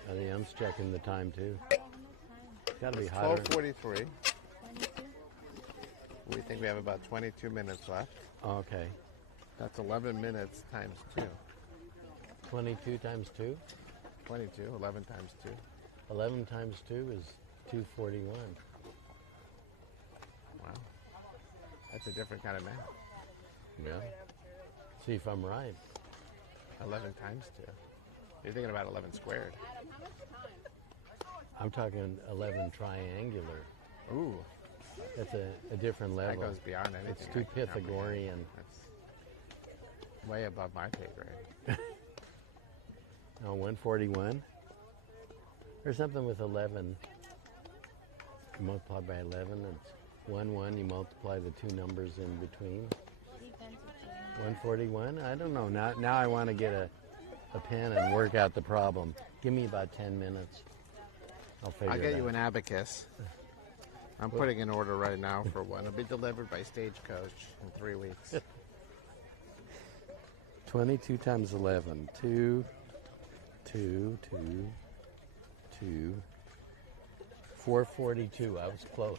The ump's checking the time too. Oh, no time. It's got to be It's hotter. 12:43. 22? We think we have about 22 minutes left. Okay. That's 11 minutes times 2. 22 times 2? 22, 11 times 2. 11 times 2 is 241. Wow. That's a different kind of math. Yeah. See if I'm right. 11 times 2. You're thinking about 11 squared. Adam, how much time? I'm talking 11 triangular. Ooh, That's a different that level. goes beyond anything. It's too I can comprehend. Pythagorean. That's way above my pay grade. No, 141. Or something with 11. You multiply by 11, it's 1, 1. You multiply the two numbers in between. Defensive team. 141? I don't know. Now I want to get a pen and work out the problem. Give me about 10 minutes. I'll figure I'll it get out. you an abacus. I'm putting an order right now for one. It'll be delivered by Stagecoach in 3 weeks. 22 times 11. 2, 2, 2, 2. 442. I was close.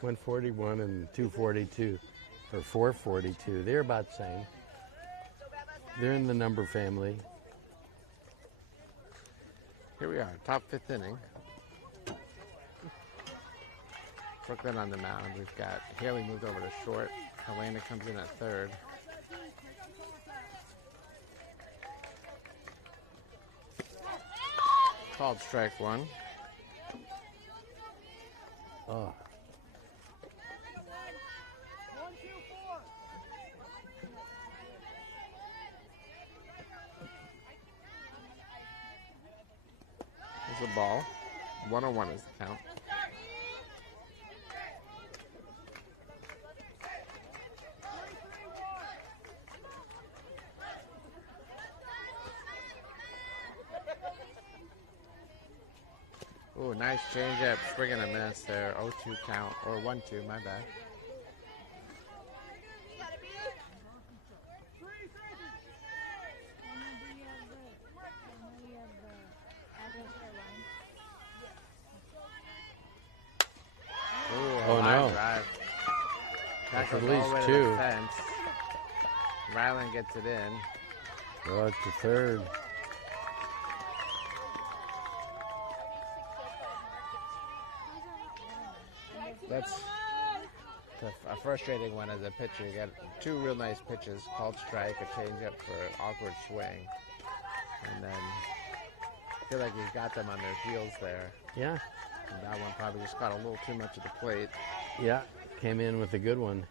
141 and 242. Or 442. They're about the same. They're in the number family. Here we are, top 5th inning. Brooklyn on the mound. We've got Haley moved over to short. Helena comes in at 3rd. Called strike 1. Oh, There's a ball. 101 is the count. Ooh, nice changeup. Swing and a miss there. 0-2 count. Or 1-2, my bad. Ooh, Oh, a line no. drive. That's That at goes all least the way to two. the fence. Ryland gets it in. oh, it's the 3rd. That's a frustrating one as a pitcher. You got 2 real nice pitches, called strike, a changeup for an awkward swing. And then I feel like he's got them on their heels there. Yeah, And that one probably just got a little too much of the plate. yeah. Came in with a good one.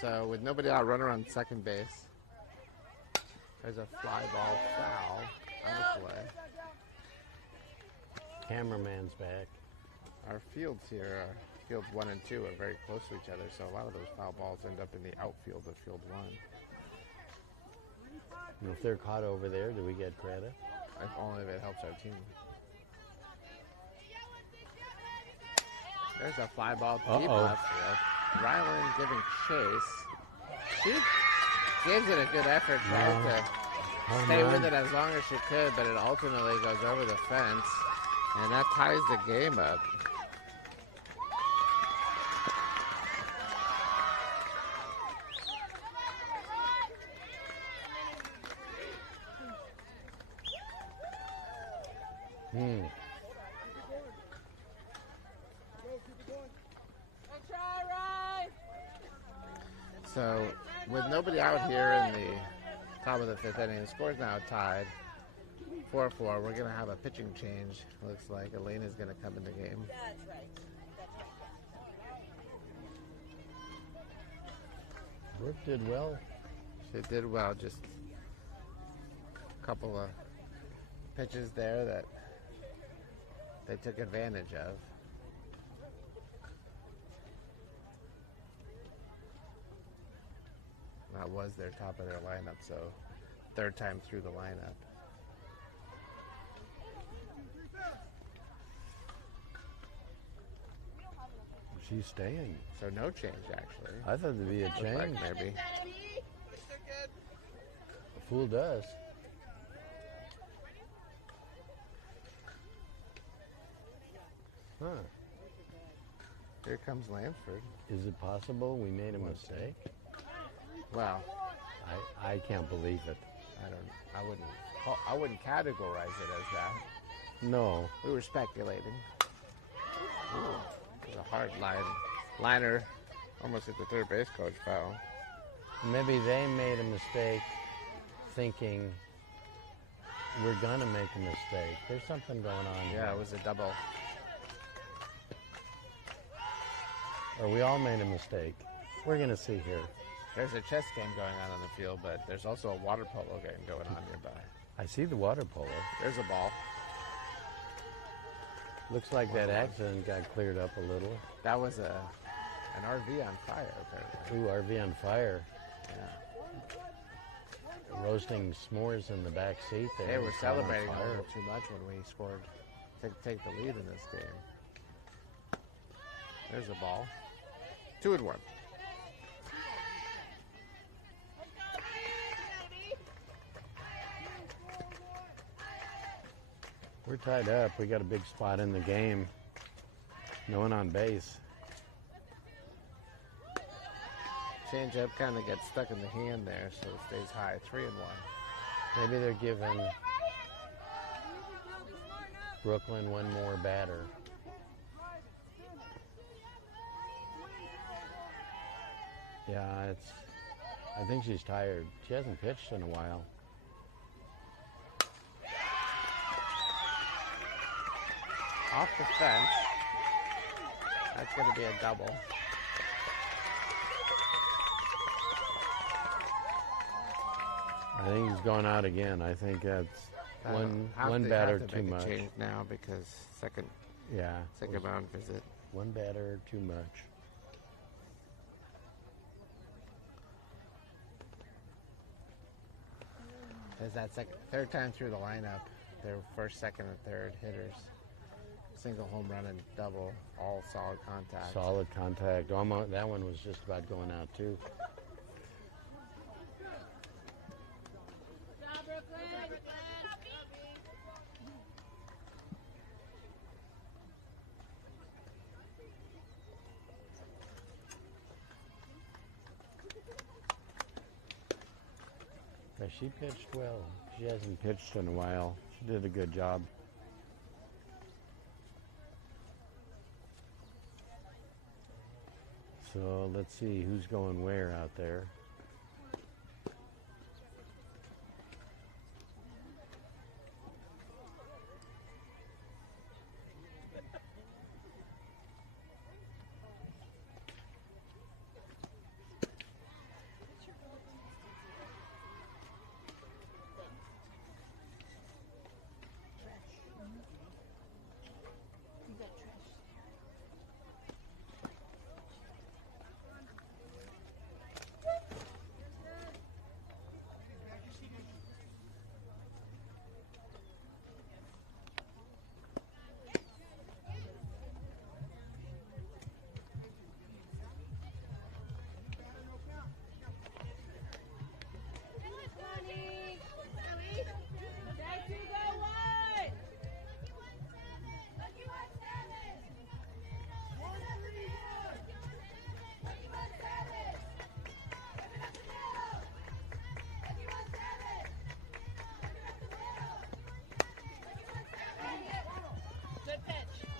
So with nobody out, runner on second base. There's a fly ball foul on the play. Cameraman's back. Our fields here, fields 1 and 2, are very close to each other, so a lot of those foul balls end up in the outfield of field 1. And if they're caught over there, do we get credit? If only if it helps our team. There's a fly ball deep Uh-oh. left field. Ryland giving chase. She gives it a good effort, trying to Home stay run. with it as long as she could, but it ultimately goes over the fence, and that ties the game up. So, with nobody out here in the top of the 5th inning, the score's now tied 4-4. We're going to have a pitching change. Looks like Elena's going to come in the game. That's right. Brooke did well. She did well, just a couple of pitches there that they took advantage of. That was their top of their lineup, so 3rd time through the lineup. She's staying. So no change, actually. I thought there'd be a Looks like change. maybe. A fool does. Huh. Here comes Lansford. Is it possible we made a mistake? Well, I can't believe it. I wouldn't categorize it as that. No. We were speculating. Ooh, it was a hard liner. Almost hit the third base coach foul. Maybe they made a mistake thinking we're going to make a mistake. There's something going on here. Yeah, it was a double. Or we all made a mistake. We're going to see here. There's a chess game going on the field, but there's also a water polo game going on nearby. I see the water polo. There's a ball. Looks like that accident got cleared up a little. That was an RV on fire, apparently. Ooh, RV on fire. Yeah. Roasting s'mores in the back seat. They were It's on celebrating a fire. little too much when we scored to take the lead in this game. There's a ball. 2-1. We're tied up. We got a big spot in the game. No one on base. Changeup kind of gets stuck in the hand there, so it stays high. 3-1. Maybe they're giving Brooklyn one more batter. Yeah, I think she's tired. She hasn't pitched in a while. Off the fence. That's going to be a double. I think he's going out again. I think that's one batter too make much. A change now because second round visit. One batter too much. There's that third time through the lineup. Their first, second, and third hitters. Single home run and double, all solid contact. Solid contact. Almost, that one was just about going out too. Yeah, she pitched well. She hasn't pitched in a while. She did a good job. So let's see who's going where out there.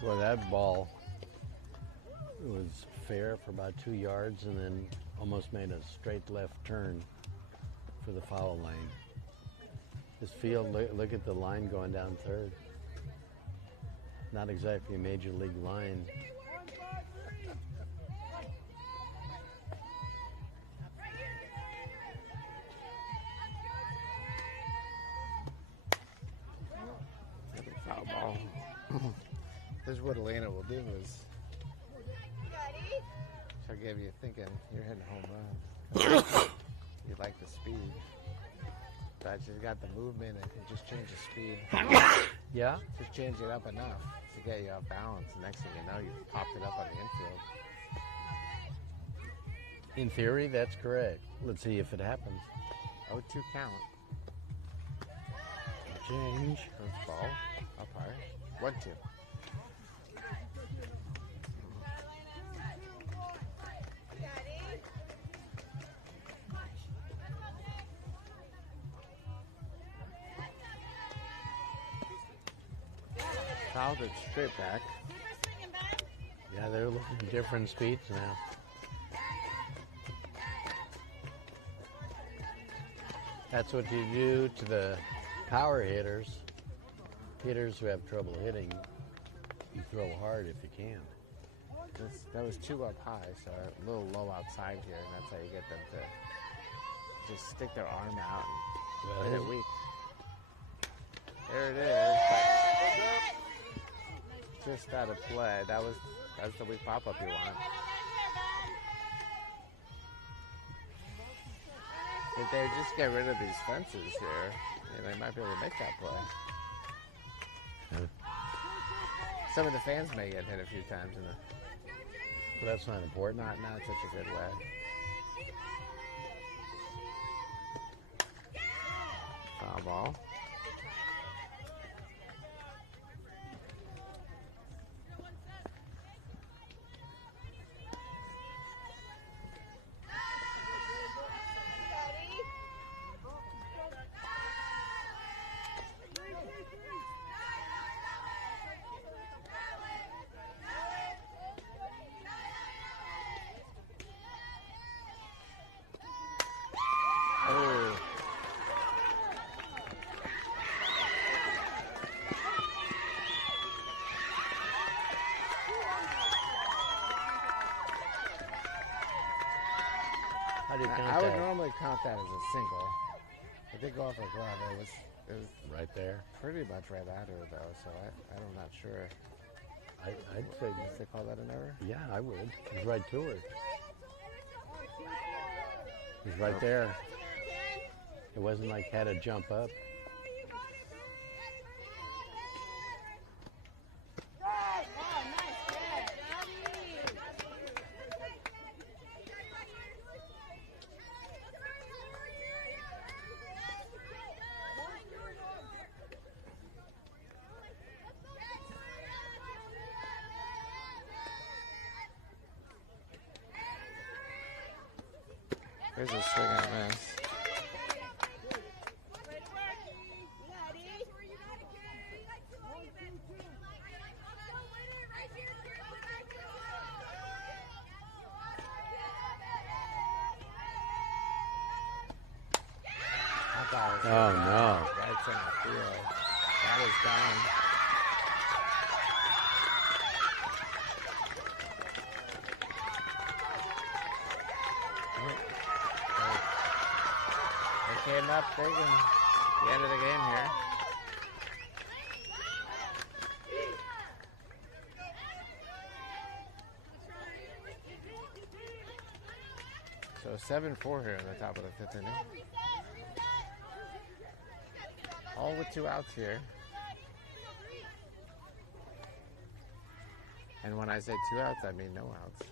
Well, that ball was fair for about 2 yards and then almost made a straight left turn for the foul line. This field, look at the line going down third. Not exactly a major league line. Foul ball. This is what Elena will do is she'll give you thinking you're hitting a home run. You like the speed. But she's got the movement and can just change the speed. Yeah? Just change it up enough to get you off balance. The next thing you know, you've popped it up on the infield. In theory, that's correct. Let's see if it happens. 0-2 count. Change. First ball. Up high. 1-2. Fouled it straight back. Yeah, they're looking at different speeds now. That's what you do to the power hitters. Hitters who have trouble hitting, you throw hard if you can. That was too up high, so a little low outside here, and that's how you get them to just stick their arm out and hit it weak. There it is. But just out of play. That's the weak pop-up you want. If they just get rid of these fences here, they might be able to make that play. Some of the fans may get hit a few times in the. But that's not important. Not such a good way. Foul ball. Oh. How do you count I would that? normally count that as a single. It did go off her glove. It was Right there. pretty much right at her though, so I'm not sure. I'd say, Does they call that an error? yeah, I would. He's right to her. He's right there. It wasn't like had to jump up. Here's a swing and a miss. Oh, no. Right center field. That is gone. They came up big in the end of the game here. So 7-4 here in the top of the fifth inning. All with 2 outs here. And when I say 2 outs, I mean no outs.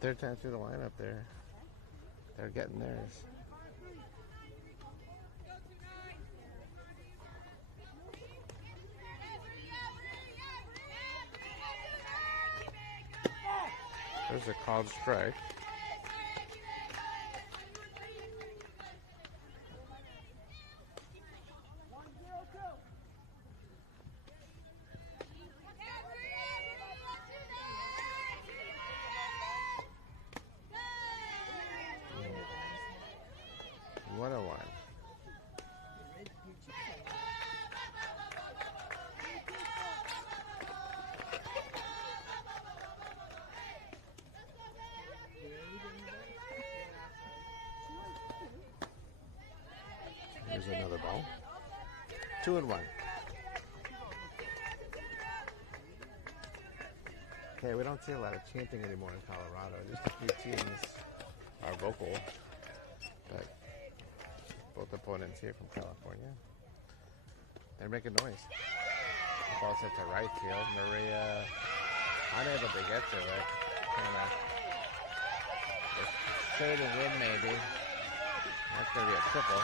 Third time through the lineup there. They're getting theirs. There's a called strike. What a one. Here's another ball. 2-1. Okay, we don't see a lot of chanting anymore in Colorado. Just a few teams are vocal, but both opponents here from California, they're making noise. The ball's hit to right field. Maria unable to get to it. Kind of shading in maybe. That's going to be a triple.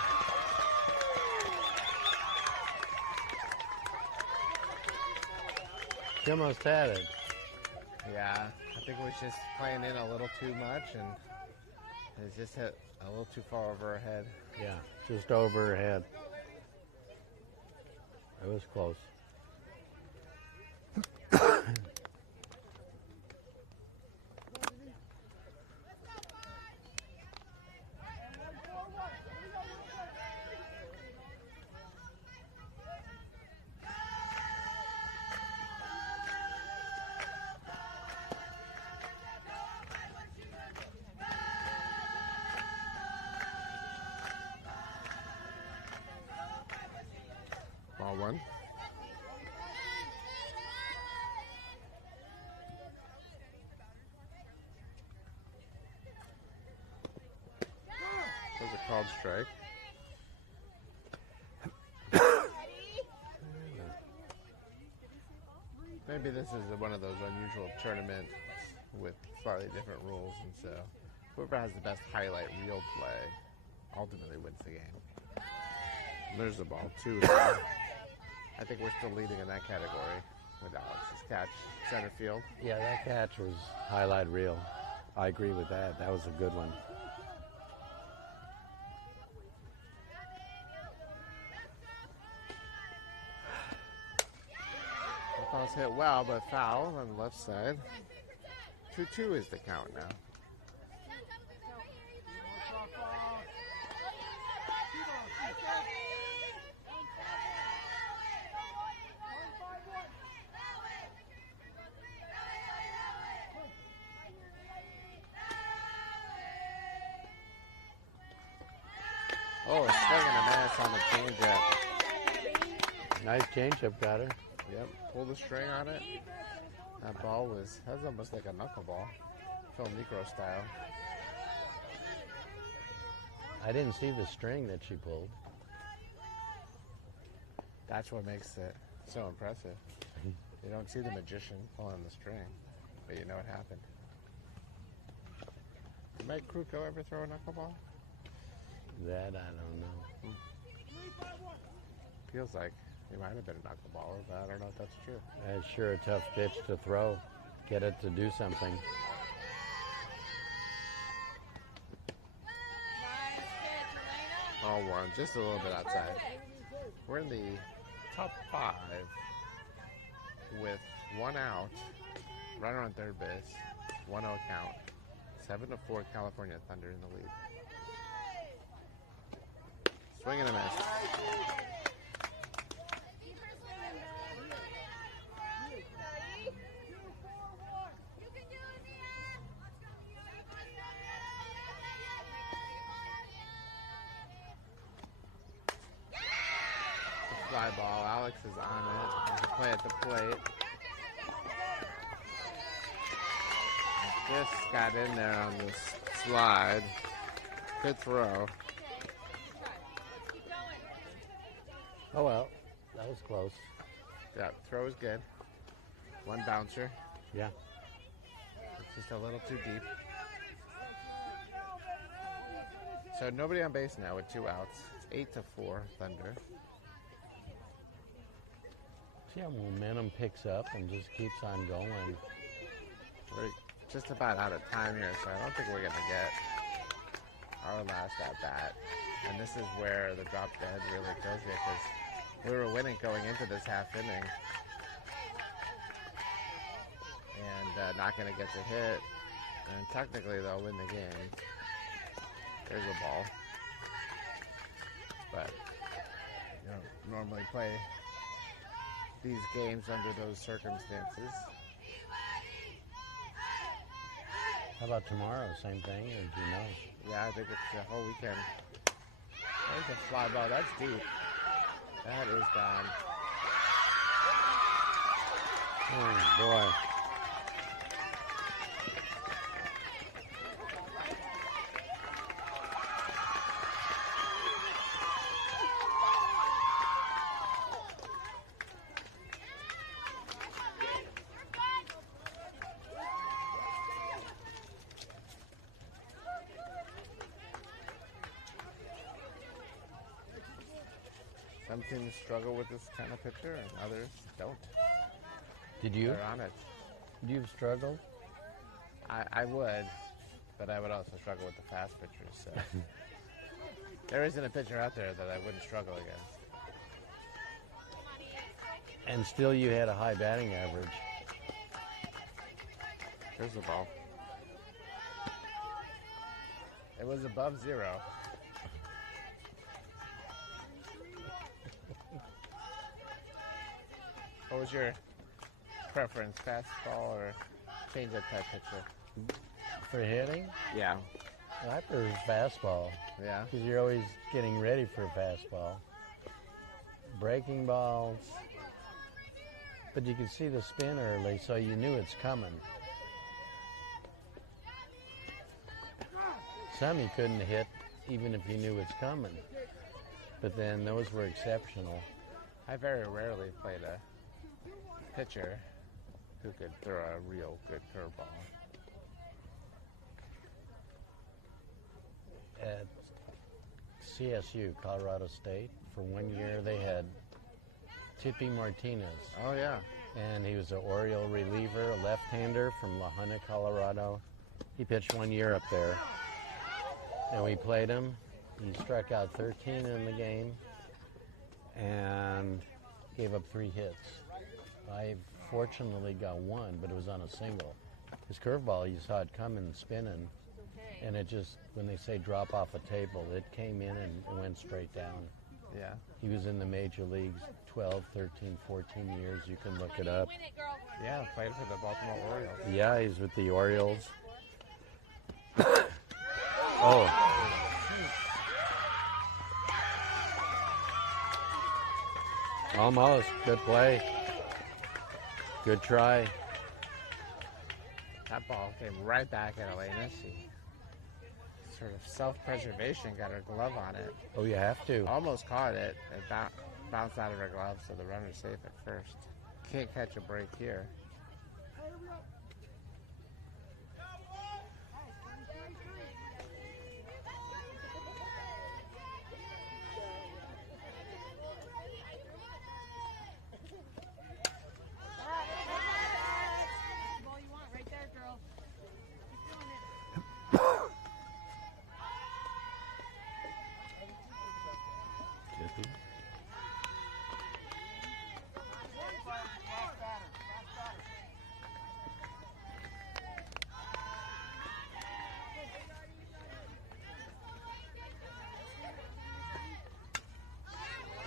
She almost had it. Yeah, I think it was just playing in a little too much, and It's just hit a little too far over her head. Yeah, just over her head. It was close. Ball one. That was a called strike. Maybe this is one of those unusual tournaments with slightly different rules, and so whoever has the best highlight reel play ultimately wins the game. There's the ball, 2. I think we're still leading in that category with Alex's catch, center field. Yeah, that catch was highlight reel. I agree with that. That was a good one. The ball's hit well, but foul on the left side. 2-2 is the count now. Oh, a swing and a miss on the changeup. Nice changeup, got her. Yep, pull the string on it. That ball was almost like a knuckleball, Phil Necro style. I didn't see the string that she pulled. That's what makes it so impressive. You don't see the magician pulling the string, but you know what happened. Did Mike Kruko ever throw a knuckleball? That I don't know. Feels like he might have been a knuckleballer, but I don't know if that's true. That's sure a tough pitch to throw. Get it to do something. All one, just a little bit outside. We're in the top 5 with 1 out, runner on third base, 1-0 count, 7-4 California Thunder in the lead. Swing and a miss. Fly ball. Alex is on it. Play at the plate. Just got in there on this slide. Good throw. Oh well, that was close. Yeah, throw is good. 1 bouncer. Yeah. It's just a little too deep. So nobody on base now with 2 outs. It's 8-4 Thunder. See how momentum picks up and just keeps on going. We're just about out of time here, so I don't think we're going to get our last at-bat. And this is where the drop dead really kills you, because we were winning going into this half inning. And not going to get the hit. And technically, they'll win the game. There's a ball. But you don't normally play these games under those circumstances. How about tomorrow? Same thing, or do you know? Yeah, I think it's the whole weekend. There's a fly ball. That's deep. That is gone. Oh boy. Some teams struggle with this kind of pitcher, and others don't. Did you? They're on it. You've struggled? I would, but I would also struggle with the fast pitchers. So there isn't a pitcher out there that I wouldn't struggle against. And still you had a high batting average. There's the ball. It was above 0. What was your preference, fastball or change-up type pitcher? For hitting, Yeah. I prefer fastball Yeah. because you're always getting ready for a fastball. Breaking balls, but you could see the spin early, so you knew it's coming. Some you couldn't hit even if you knew it's coming, but then those were exceptional. I very rarely played a pitcher who could throw a real good curveball. At CSU, Colorado State, for 1 year they had Tippy Martinez, Oh, yeah. and he was an Oriole reliever, a left-hander from La Junta, Colorado. He pitched 1 year up there, and we played him. He struck out 13 in the game and gave up 3 hits. I fortunately got 1, but it was on a single. His curveball, you saw it coming, spinning, and it just, when they say drop off a table, it came in and it went straight down. Yeah. He was in the major leagues 12, 13, 14 years. You can look it up. Yeah, played for the Baltimore Orioles. Yeah, he's with the Orioles. Oh. Almost. Good play. Good try. That ball came right back at Elena. She sort of self-preservation got her glove on it. Oh, you have to. Almost caught it. It bounced out of her glove, so the runner's safe at first. Can't catch a break here.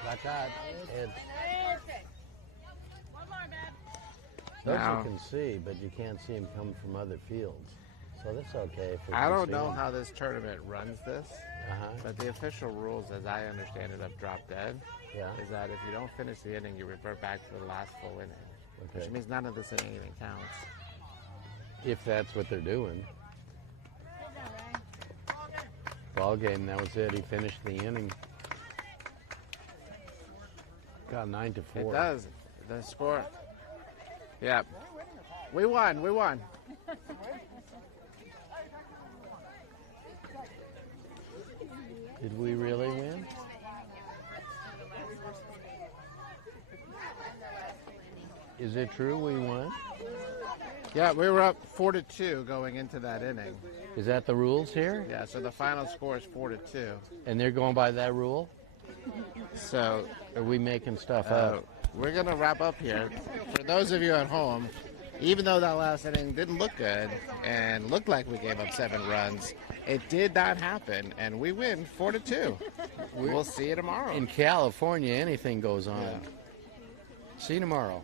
Watch out. It's, One more, man. those Now- you can see, but you can't see them come from other fields. So that's okay. If we I can don't see know them. how this tournament runs this, Uh-huh. but the official rules, as I understand it, of drop dead, Yeah. is that if you don't finish the inning, you revert back to the last full inning, which Okay. means none of this inning even counts. If that's what they're doing. Ball game, that was it. He finished the inning. Got 9-4. It does. The score. Yeah. We won. We won. Did we really win? Is it true we won? Yeah, we were up 4-2 going into that inning. Is that the rules here? Yeah, so the final score is 4-2. And they're going by that rule? So Or are we making stuff up? we're going to wrap up here. For those of you at home, even though that last inning didn't look good and looked like we gave up 7 runs, it did not happen, and we win 4-2. We'll see you tomorrow. In California, anything goes on. Yeah. See you tomorrow.